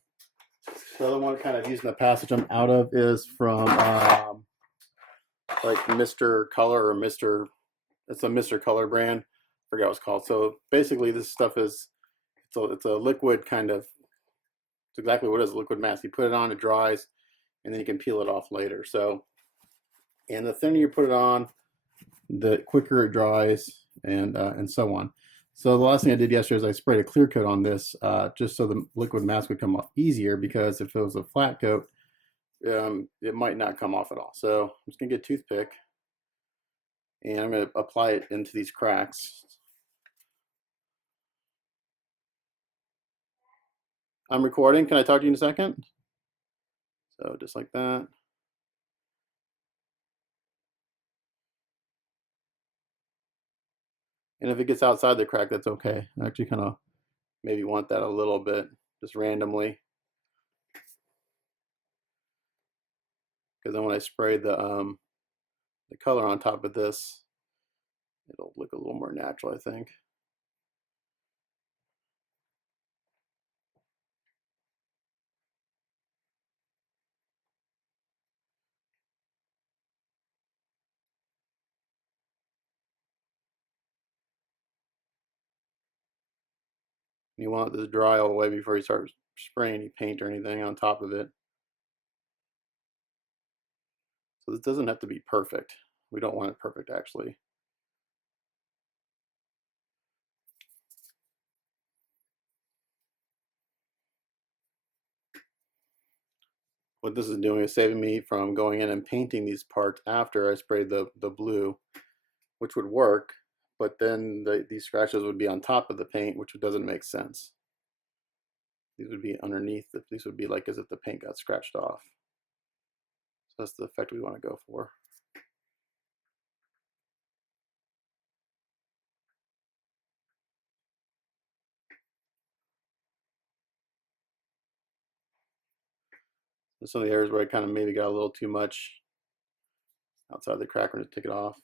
other one kind of used in the past, which I'm out of, is from like Mr. Color or Mr. It's a Mr. Color brand. I forgot what it's called. So basically, this stuff is it's a liquid kind of. It's exactly what it is, a liquid mask. You put it on, it dries, and then you can peel it off later. So, and the thinner you put it on, the quicker it dries, and so on. So the last thing I did yesterday is I sprayed a clear coat on this, just so the liquid mask would come off easier. Because if it was a flat coat, it might not come off at all. So I'm just gonna get a toothpick and I'm gonna apply it into these cracks. I'm recording. Can I talk to you in a second? So just like that. And if it gets outside the crack, that's okay. I actually kind of maybe want that a little bit, just randomly. Because then when I spray the color on top of this, it'll look a little more natural, I think. You want this dry all the way before you start spraying any paint or anything on top of it. So this doesn't have to be perfect. We don't want it perfect, actually. What this is doing is saving me from going in and painting these parts after I sprayed the blue, which would work, but then these scratches would be on top of the paint, which doesn't make sense. These would be underneath. These would be like as if the paint got scratched off. So that's the effect we want to go for. And some of the areas where I kind of maybe got a little too much outside the crack, we're going to take it off.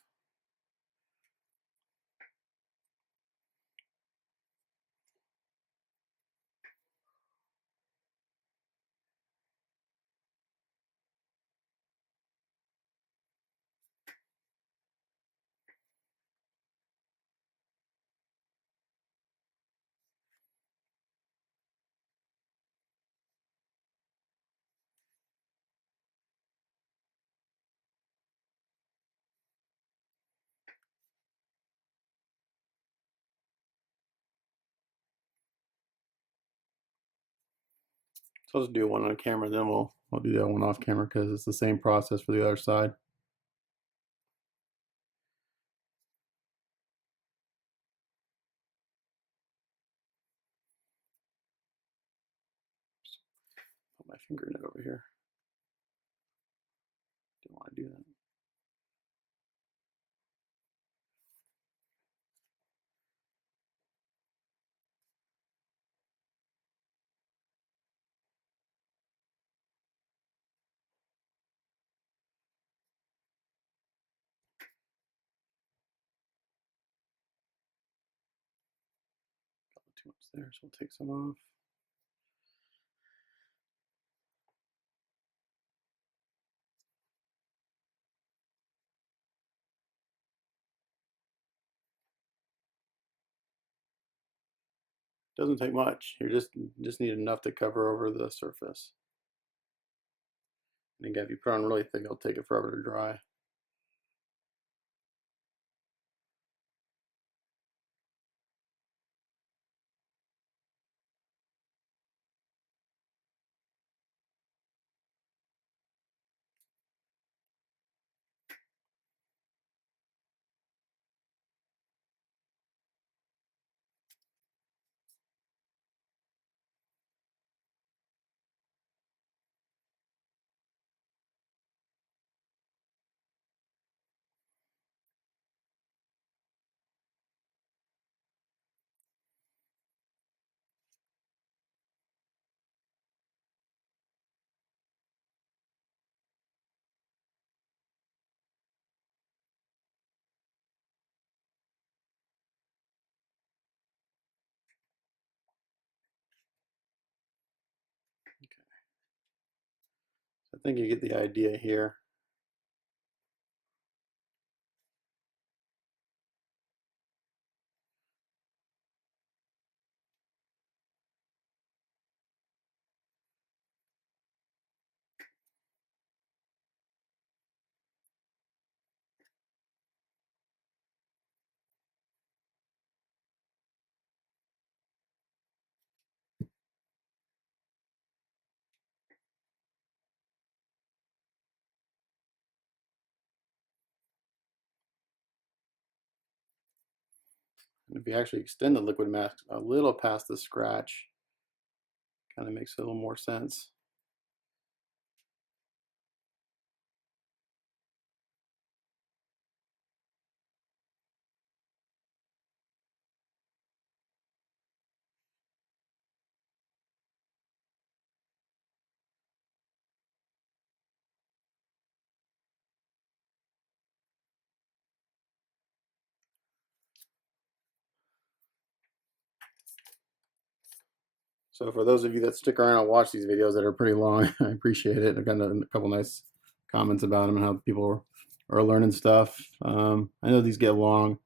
So let's do one on camera, then we'll do that one off camera because it's the same process for the other side. Put my finger in it over here. Didn't want to do that. Too much there, so we'll take some off. Doesn't take much. You just need enough to cover over the surface. And again, if you put on really thick, it'll take it forever to dry. Okay. I think you get the idea here. And if you actually extend the liquid mask a little past the scratch, kind of makes a little more sense. So for those of you that stick around and watch these videos that are pretty long, I appreciate it. I've gotten a couple nice comments about them and how people are learning stuff. I know these get long.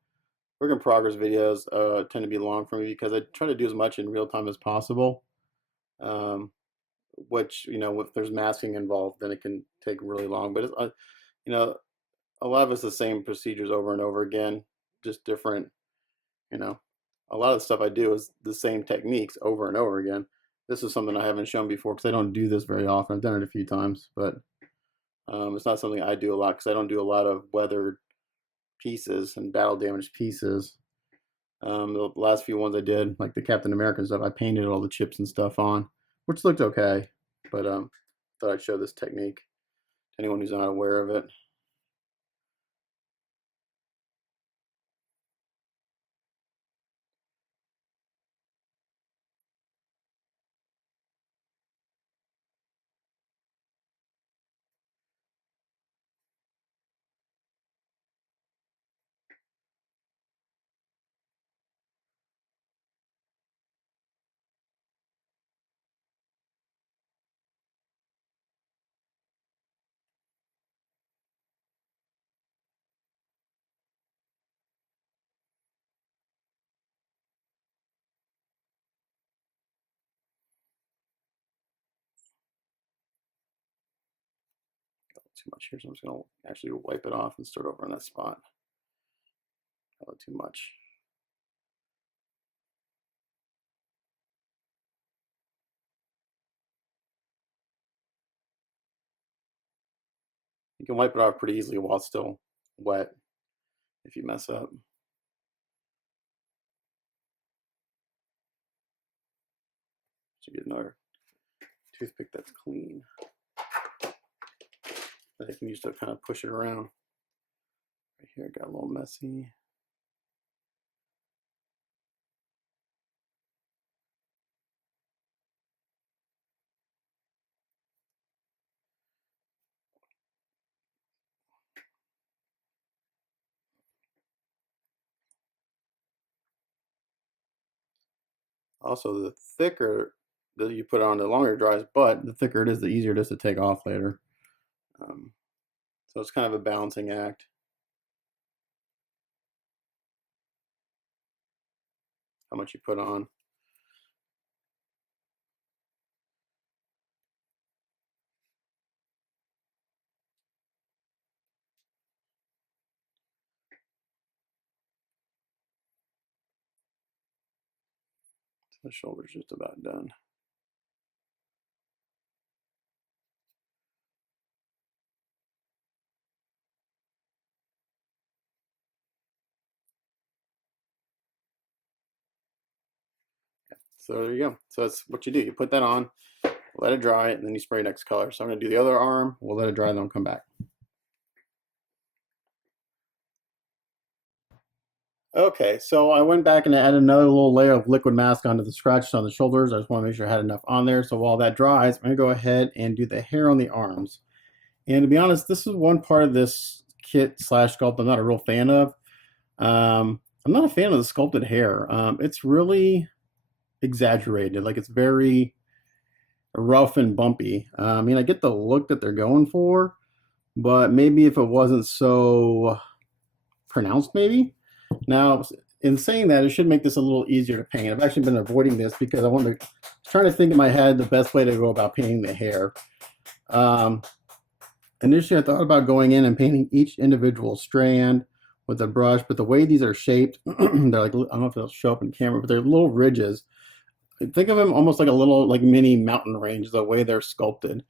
Work in progress videos tend to be long for me because I try to do as much in real time as possible. Which, you know, if there's masking involved, then it can take really long. But it's, you know, a lot of it's the same procedures over and over again, just different. You know, a lot of the stuff I do is the same techniques over and over again. This is something I haven't shown before because I don't do this very often. I've done it a few times, but it's not something I do a lot because I don't do a lot of weathered pieces and battle damaged pieces. The last few ones I did, like the Captain America stuff, I painted all the chips and stuff on, which looked okay, but thought I'd show this technique to anyone who's not aware of it. Too much here, so I'm just going to actually wipe it off and start over on that spot. A little too much. You can wipe it off pretty easily while it's still wet if you mess up. Should get another toothpick that's clean that I can use to kind of push it around. Right here, it got a little messy. Also, the thicker that you put it on, the longer it dries, but the thicker it is, the easier it is to take off later. So it's kind of a balancing act. How much you put on. The shoulder's just about done. So there you go. So that's what you do. You put that on, let it dry, and then you spray next color. So I'm going to do the other arm. We'll let it dry, then I'll come back. Okay, so I went back and I added another little layer of liquid mask onto the scratches on the shoulders. I just want to make sure I had enough on there. So while that dries, I'm going to go ahead and do the hair on the arms. And to be honest, this is one part of this kit slash sculpt I'm not a real fan of. I'm not a fan of the sculpted hair. It's really exaggerated. Like it's very rough and bumpy. I mean, I get the look that they're going for, but maybe if it wasn't so pronounced, maybe. Now, in saying that, it should make this a little easier to paint. I've actually been avoiding this because I wanted to trying to think in my head the best way to go about painting the hair. Initially, I thought about going in and painting each individual strand with a brush, but the way these are shaped, they're like, I don't know if they'll show up in camera, but they're little ridges. Think of them almost like a little like mini mountain range, the way they're sculpted.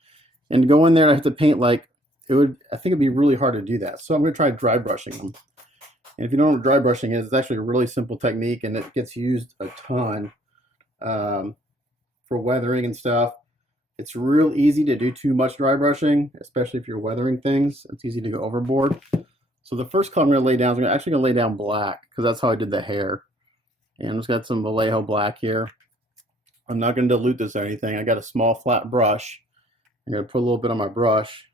And to go in there, I have to paint like, I think it'd be really hard to do that. So I'm going to try dry brushing them. And if you don't know what dry brushing is, it's actually a really simple technique, and it gets used a ton for weathering and stuff. It's real easy to do too much dry brushing, especially if you're weathering things. It's easy to go overboard. So the first color I'm going to lay down is actually going to lay down black, because that's how I did the hair. And I've just got some Vallejo black here. I'm not going to dilute this or anything. I got a small flat brush. I'm going to put a little bit on my brush.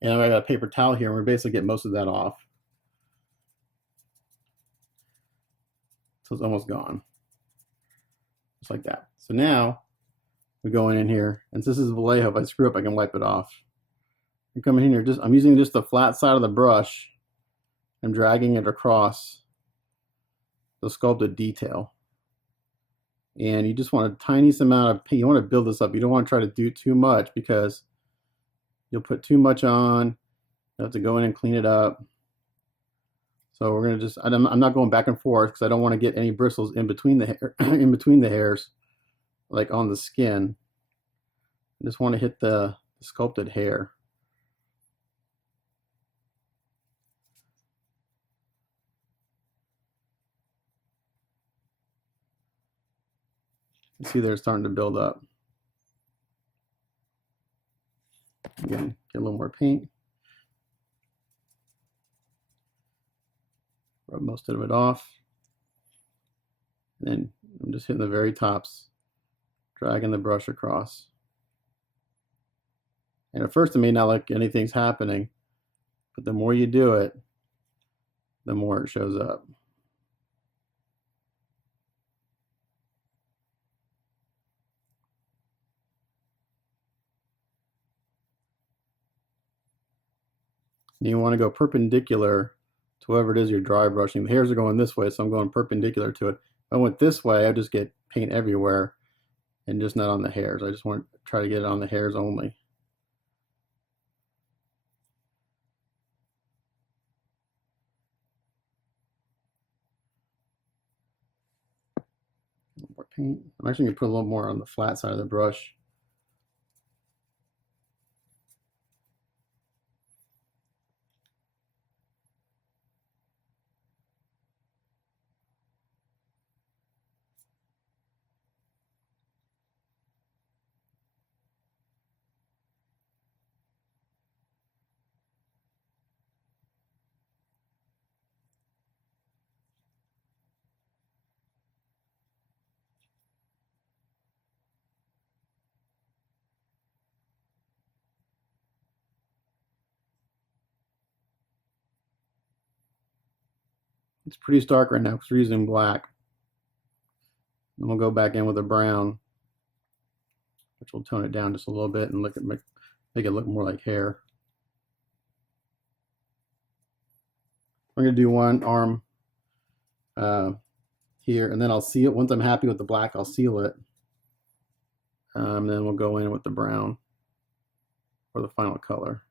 And I got a paper towel here, and we're basically get most of that off. So it's almost gone. Just like that. So now we go in here, and since this is Vallejo, if I screw up, I can wipe it off. You come in here, I'm using just the flat side of the brush. I'm dragging it across the sculpted detail. And you just want a tiny amount of paint. You want to build this up. You don't want to try to do too much, because you'll put too much on. You have to go in and clean it up. So we're gonna I'm not going back and forth, because I don't want to get any bristles in between the hair, in between the hairs, like on the skin. I just want to hit the sculpted hair. You see they're starting to build up. Again, get a little more paint. Rub most of it off. And then I'm just hitting the very tops, dragging the brush across. And at first it may not look like anything's happening, but the more you do it, the more it shows up. You want to go perpendicular to whoever it is you're dry brushing. The hairs are going this way, so I'm going perpendicular to it. If I went this way, I just get paint everywhere and just not on the hairs. I just want to try to get it on the hairs only. More paint. I'm actually going to put a little more on the flat side of the brush. It's pretty stark right now because we're using black. And we'll go back in with a brown, which will tone it down just a little bit and make it look more like hair. We're going to do one arm here, and then I'll seal it. Once I'm happy with the black, I'll seal it. Then we'll go in with the brown for the final color.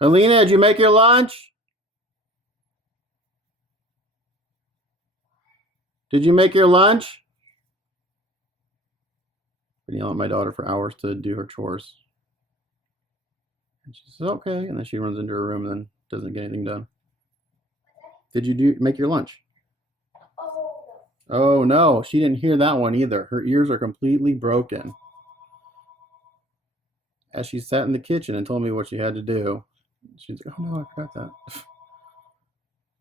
Alina, did you make your lunch? Did you make your lunch? I've been yelling at my daughter for hours to do her chores. And she says, okay. And then she runs into her room and then doesn't get anything done. Did you make your lunch? Oh no, she didn't hear that one either. Her ears are completely broken. As she sat in the kitchen and told me what she had to do, she's like, oh no, I forgot that.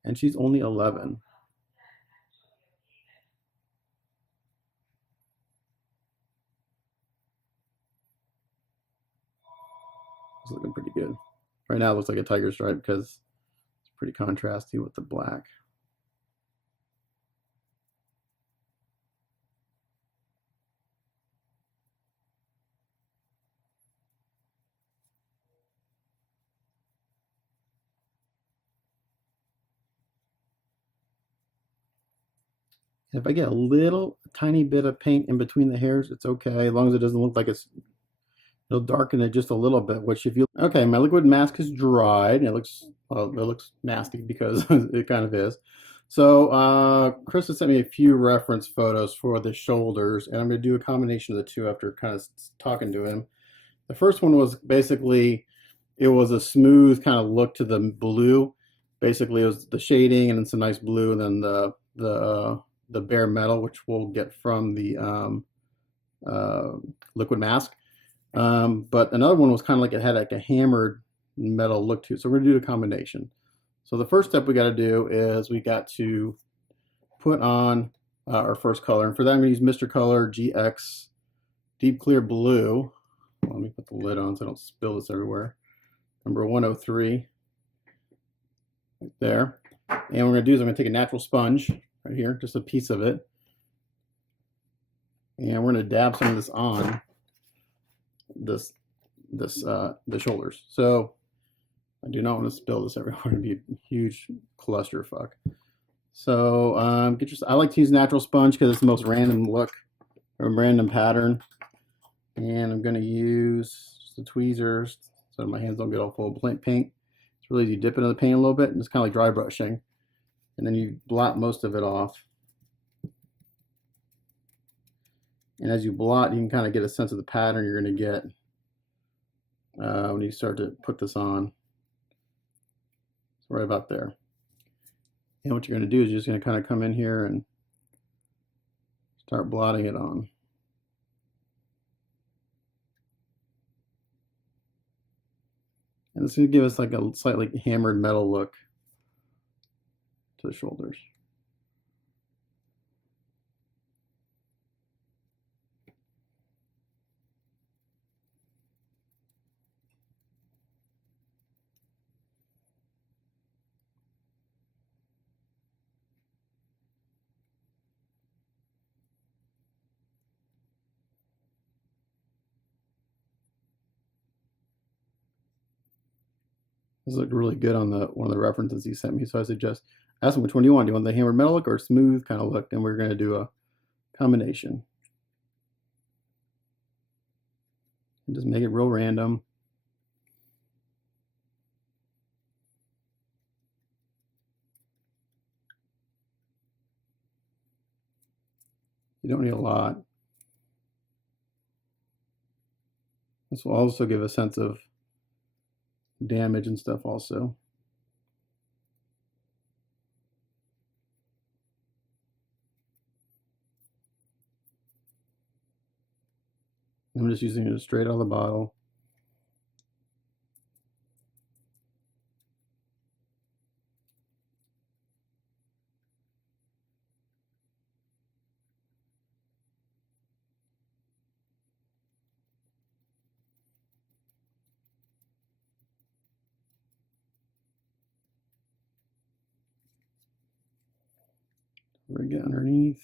And she's only 11. It's looking pretty good. Right now it looks like a tiger stripe because it's pretty contrasty with the black. If I get a little tiny bit of paint in between the hairs, it's okay, as long as it doesn't look like it'll darken it just a little bit, which if you, okay, my liquid mask is dried, and it looks nasty because it kind of is. So Chris has sent me a few reference photos for the shoulders, and I'm going to do a combination of the two after kind of talking to him. The first one was basically, it was a smooth kind of look to the blue. Basically, it was the shading and then some nice blue, and then the bare metal, which we'll get from the liquid mask. But another one was kind of like it had like a hammered metal look to it. So we're gonna do a combination. So the first step we got to do is we got to put on our first color, and for that I'm gonna use Mr. Color GX Deep Clear Blue. Let me put the lid on so I don't spill this everywhere. Number 103, right there. And what we're gonna do is I'm gonna take a natural sponge right here, just a piece of it, and we're gonna dab some of this on the shoulders. So I do not want to spill this everywhere. It'd be a huge clusterfuck. So I like to use natural sponge because it's the most random look or random pattern. And I'm going to use just the tweezers so my hands don't get all full of paint. It's really easy. Dip into the paint a little bit, and it's kind of like dry brushing. And then you blot most of it off. And as you blot, you can kind of get a sense of the pattern you're going to get when you start to put this on. It's right about there. And what you're going to do is you're just going to kind of come in here and start blotting it on. And it's going to give us like a slightly hammered metal look to the shoulders. This looked really good on one of the references he sent me, so I suggest ask him which one do you want. Do you want the hammered metal look or smooth kind of look? And we're going to do a combination. And just make it real random. You don't need a lot. This will also give a sense of damage and stuff also. I'm just using it straight out of the bottle. We get underneath.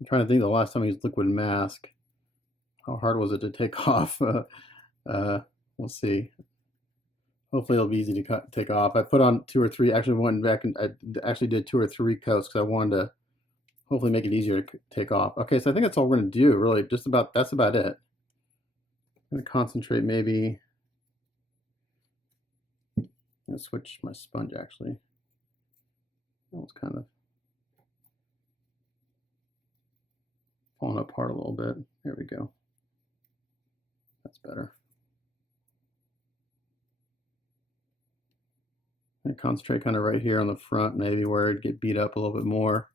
I'm trying to think the last time I used liquid mask. How hard was it to take off? We'll see. Hopefully it'll be easy to take off. I put on 2 or 3, actually went back and I actually did 2 or 3 coats because I wanted to hopefully make it easier to take off. Okay, so I think that's all we're gonna do, really. That's about it. I'm gonna concentrate maybe. I'm gonna switch my sponge actually. That was kind of falling apart a little bit. There we go. That's better. I concentrate kind of right here on the front, maybe where it'd get beat up a little bit more.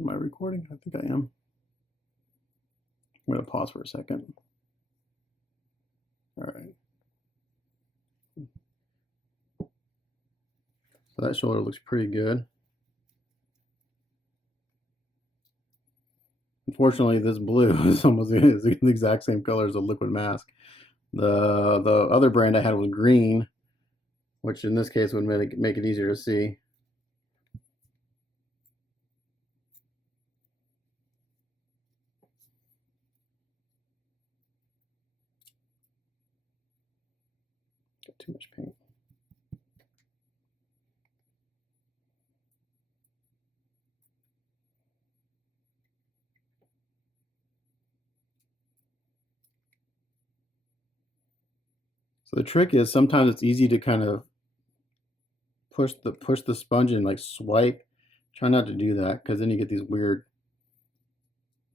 Am I recording? I think I am. I'm going to pause for a second. All right. So that shoulder looks pretty good. Unfortunately, this blue is almost the exact same color as the liquid mask. The other brand I had was green, which in this case would make it easier to see. Got too much paint. So the trick is sometimes it's easy to kind of push the sponge and like swipe. Try not to do that because then you get these weird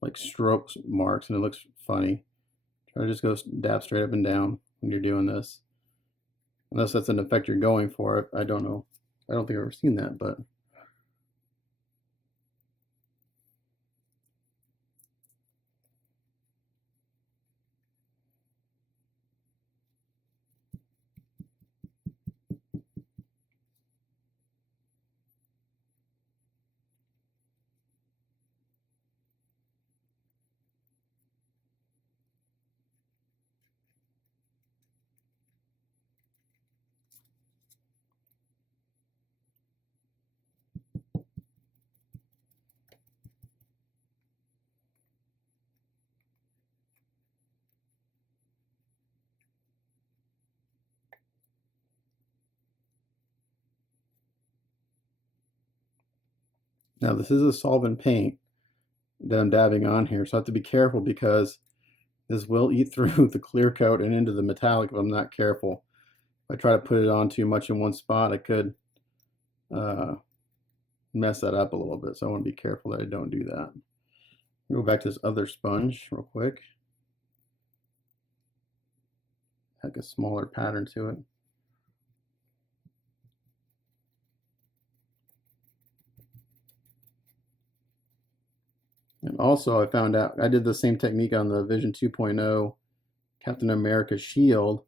like strokes marks and it looks funny. Try to just go dab straight up and down when you're doing this. Unless that's an effect you're going for. I don't know. I don't think I've ever seen that, but now this is a solvent paint that I'm dabbing on here, so I have to be careful because this will eat through the clear coat and into the metallic if I'm not careful. If I try to put it on too much in one spot, I could mess that up a little bit, so I want to be careful that I don't do that. Go back to this other sponge real quick. Like a smaller pattern to it. And also I found out, I did the same technique on the Vision 2.0 Captain America shield.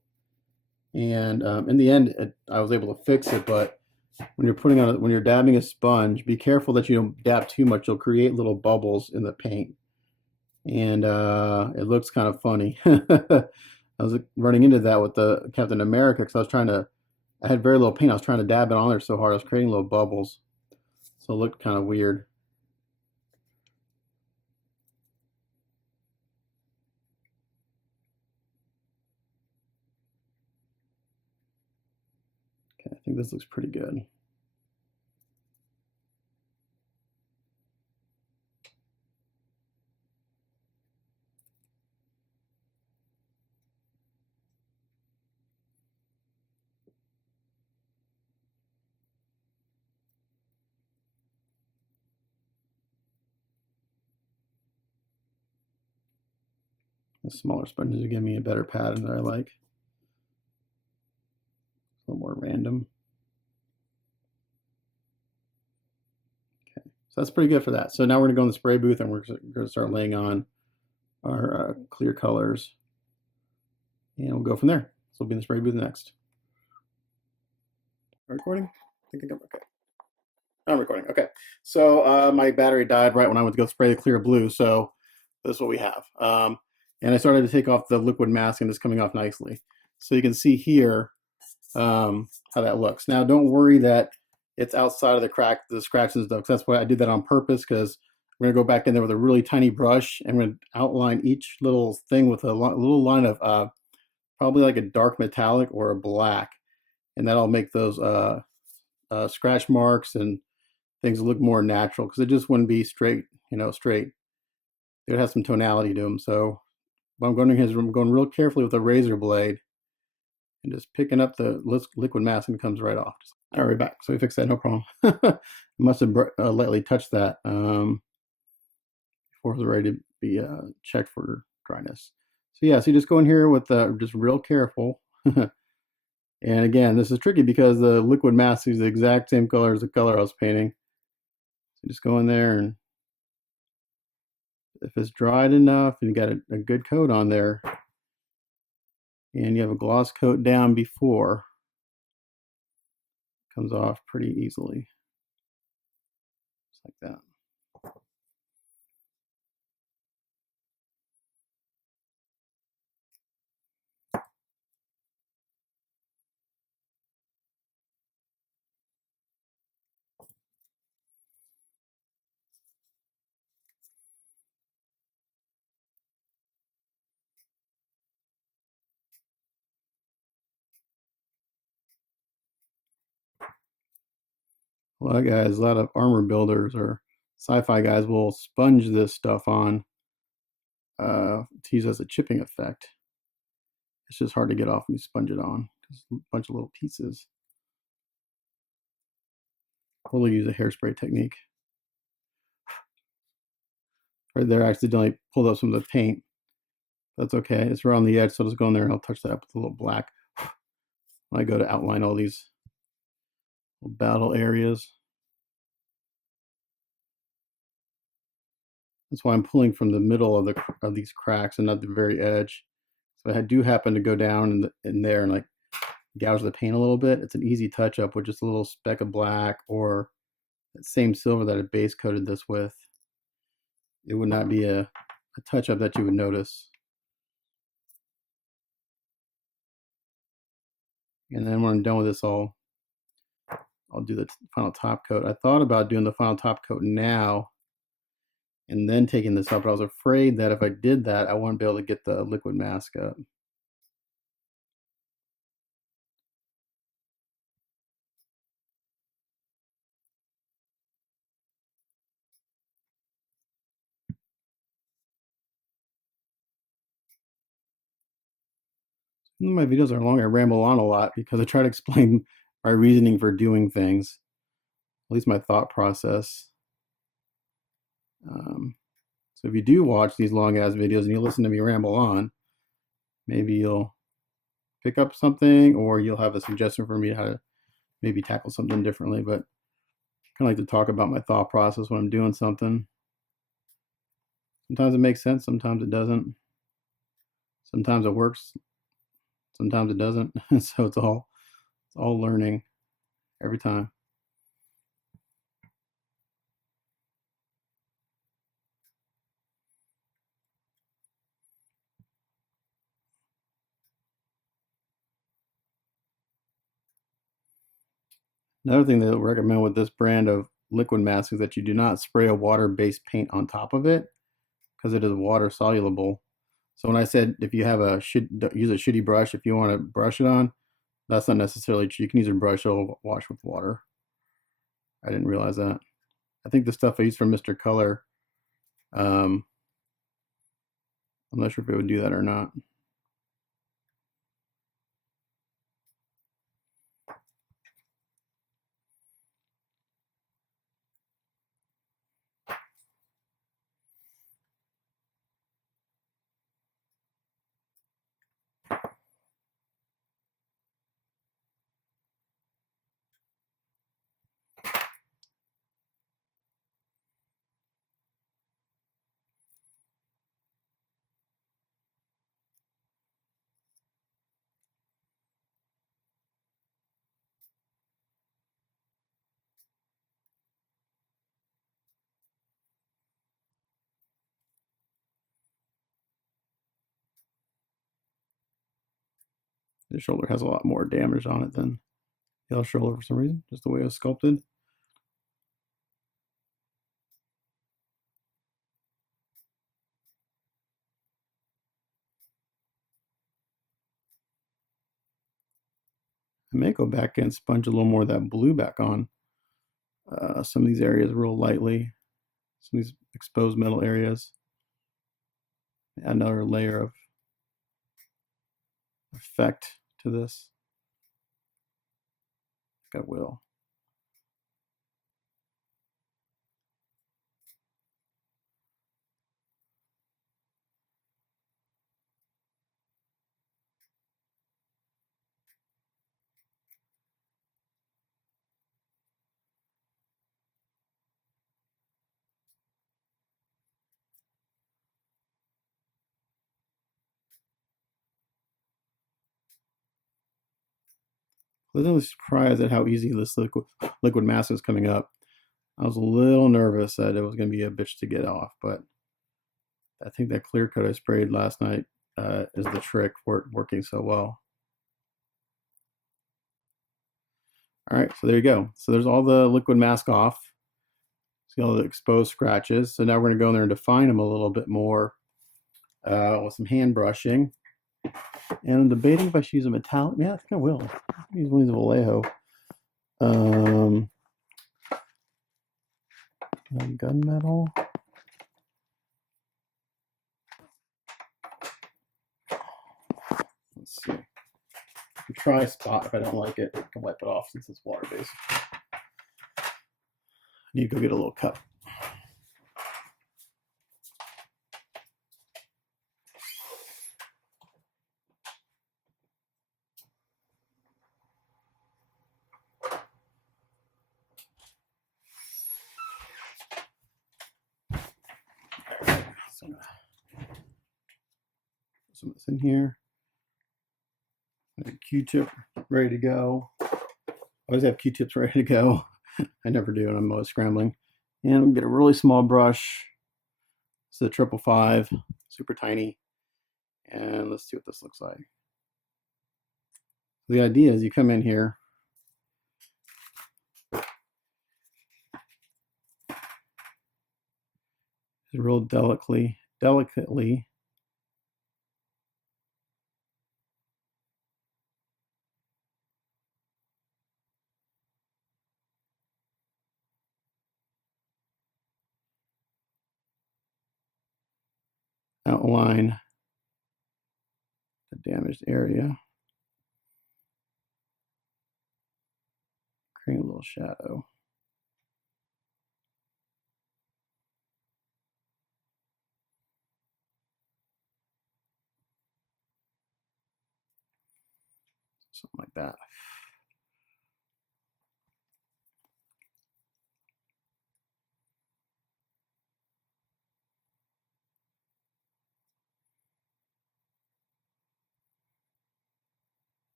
And in the end, I was able to fix it, but when you're dabbing a sponge, be careful that you don't dab too much. You'll create little bubbles in the paint. And it looks kind of funny. I was running into that with the Captain America because I had very little paint. I was trying to dab it on there so hard. I was creating little bubbles. So it looked kind of weird. Okay, I think this looks pretty good. The smaller sponges are giving me a better pattern that I like. A little more random. Okay, so that's pretty good for that. So now we're gonna go in the spray booth and we're gonna start laying on our clear colors. And we'll go from there. So we'll be in the spray booth next. Recording? I think I'm okay. I'm recording. Okay. So my battery died right when I went to go spray the clear blue. So this is what we have. And I started to take off the liquid mask and it's coming off nicely. So you can see here how that looks. Now don't worry that it's outside of the scratches and stuff. That's why I did that on purpose because we're gonna go back in there with a really tiny brush and we're gonna outline each little thing with a little line of probably like a dark metallic or a black. And that'll make those scratch marks and things look more natural because it just wouldn't be straight, straight. It would have some tonality to them. So what I'm going to do is I'm going real carefully with a razor blade and just picking up the liquid mask and it comes right off. All right, back. So we fixed that, no problem. Must have lightly touched that before it was ready to be checked for dryness. So yeah, so you just go in here with just real careful. And again, this is tricky because the liquid mask is the exact same color as the color I was painting. So just go in there and if it's dried enough and you got a good coat on there and you have a gloss coat down before, it comes off pretty easily. Just like that. A lot of guys, a lot of armor builders or sci-fi guys will sponge this stuff on to use as a chipping effect. It's just hard to get off when you sponge it on. Just a bunch of little pieces. Totally use a hairspray technique. Right there, I accidentally pulled up some of the paint. That's okay. It's right on the edge, so I'll just go in there and I'll touch that with a little black. I go to outline all these little battle areas. That's why I'm pulling from the middle of these cracks and not the very edge. So I do happen to go down in there and like gouge the paint a little bit. It's an easy touch up with just a little speck of black or that same silver that I base coated this with. It would not be a touch up that you would notice. And then when I'm done with this, I'll do the final top coat. I thought about doing the final top coat now and then taking this up, but I was afraid that if I did that, I wouldn't be able to get the liquid mask up. My videos are long. I ramble on a lot because I try to explain my reasoning for doing things, at least my thought process. So if you do watch these long ass videos and you listen to me ramble on, maybe you'll pick up something or you'll have a suggestion for me how to maybe tackle something differently. But I kind of like to talk about my thought process when I'm doing something. Sometimes it makes sense, sometimes it doesn't. Sometimes it works, sometimes it doesn't. So it's all learning every time. Another thing that I recommend with this brand of liquid mask is that you do not spray a water-based paint on top of it because it is water soluble. So when I said if you have use a shitty brush if you want to brush it on, that's not necessarily true. You can use a brush that'll wash with water. I didn't realize that. I think the stuff I use from Mr. Color, I'm not sure if it would do that or not. The shoulder has a lot more damage on it than the other shoulder for some reason, just the way it was sculpted. I may go back and sponge a little more of that blue back on some of these areas real lightly, some of these exposed metal areas. Add another layer of effect to this. I think I will. Pleasantly surprised at how easy this liquid mask is coming up. I was a little nervous that it was going to be a bitch to get off, but I think that clear coat I sprayed last night is the trick for it working so well. All right, so there you go. So there's all the liquid mask off. See all the exposed scratches. So now we're going to go in there and define them a little bit more with some hand brushing. And I'm debating if I should use a metallic. Yeah, I think I will. Use one of these Vallejo. Gunmetal. Let's see. Try spot. If I don't like it, I can wipe it off since it's water based. I need to go get a little cup. So I'm gonna put some of this in here. A Q-tip ready to go. I always have Q-tips ready to go. I never do, and I'm always scrambling. And we'll get a really small brush. It's the 555, super tiny. And let's see what this looks like. The idea is you come in here, real delicately outline the damaged area, create a little shadow. Something like that.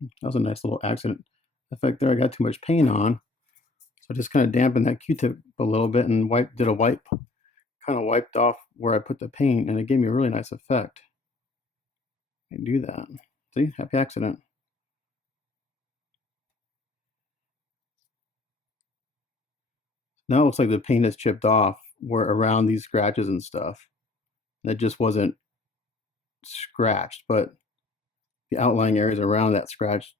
That was a nice little accident effect there. I got too much paint on, so I just kind of dampened that Q-tip a little bit and did a wipe, kind of wiped off where I put the paint, and it gave me a really nice effect. I can do that. See, happy accident. Now it looks like the paint is chipped off where around these scratches and stuff. That just wasn't scratched, but the outlying areas around that scratch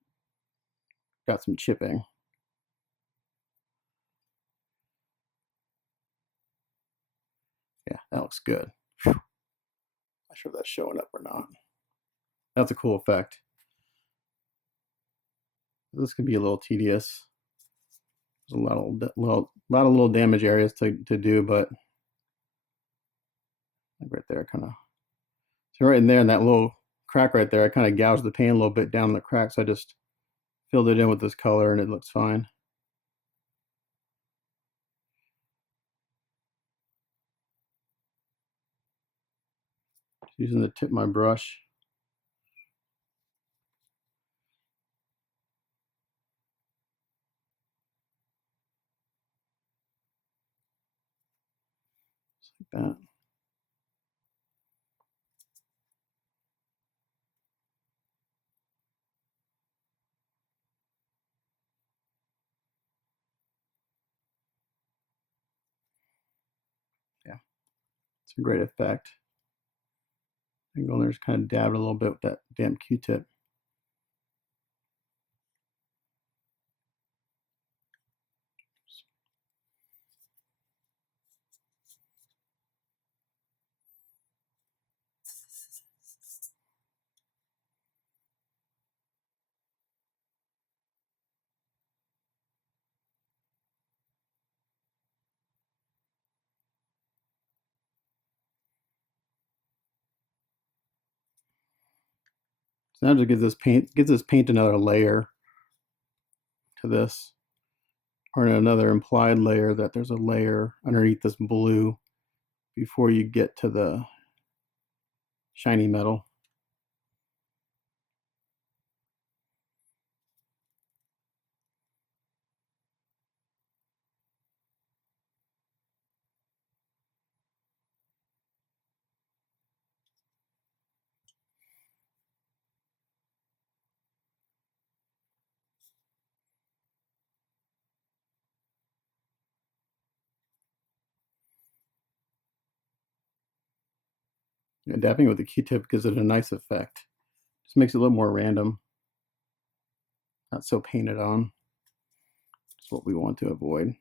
got some chipping. Yeah, that looks good. Whew. Not sure if that's showing up or not. That's a cool effect. This could be a little tedious. There's a lot of little damage areas to do, but like right there, kind of. So right in there, in that little crack right there, I kind of gouged the paint a little bit down the crack, so I just filled it in with this color, and it looks fine. Just using the tip of my brush. Just like that. Yeah, it's a great effect. I can go in there, just kind of dab it a little bit with that damp Q-tip. So now just gives this paint another layer to this, or another implied layer that there's a layer underneath this blue before you get to the shiny metal. And dabbing with the Q-tip gives it a nice effect. Just makes it a little more random, not so painted on. That's what we want to avoid.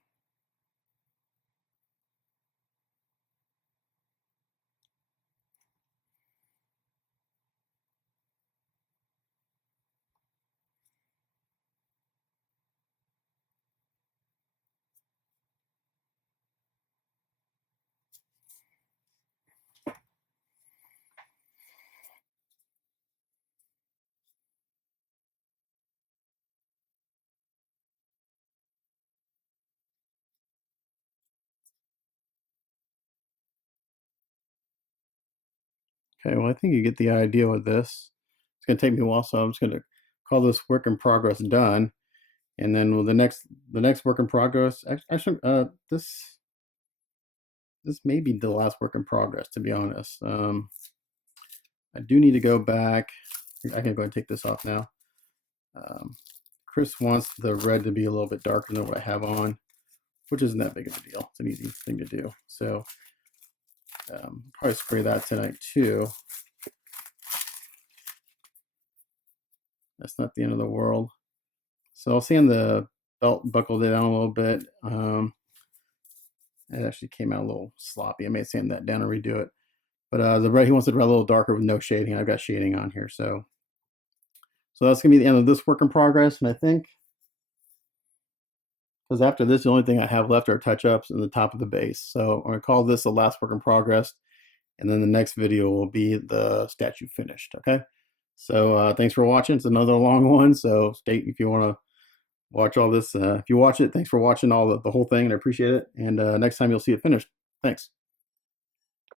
Okay, well, I think you get the idea with this. It's going to take me a while, so I'm just going to call this work in progress done. And then with the next work in progress, actually, this may be the last work in progress, to be honest. I do need to go back. I can go and take this off now. Chris wants the red to be a little bit darker than what I have on, which isn't that big of a deal. It's an easy thing to do. So probably spray that tonight too. That's not the end of the world. So I'll sand the belt buckle down a little bit. It actually came out a little sloppy. I may sand that down and redo it. But the red, he wants it a little darker with no shading. I've got shading on here. So that's going to be the end of this work in progress. And I think, because after this, the only thing I have left are touch-ups and the top of the base. So I'm going to call this the last work in progress. And then the next video will be the statue finished. Okay. So thanks for watching. It's another long one. So stay if you want to watch all this. If you watch it, thanks for watching the whole thing. And I appreciate it. And next time you'll see it finished. Thanks.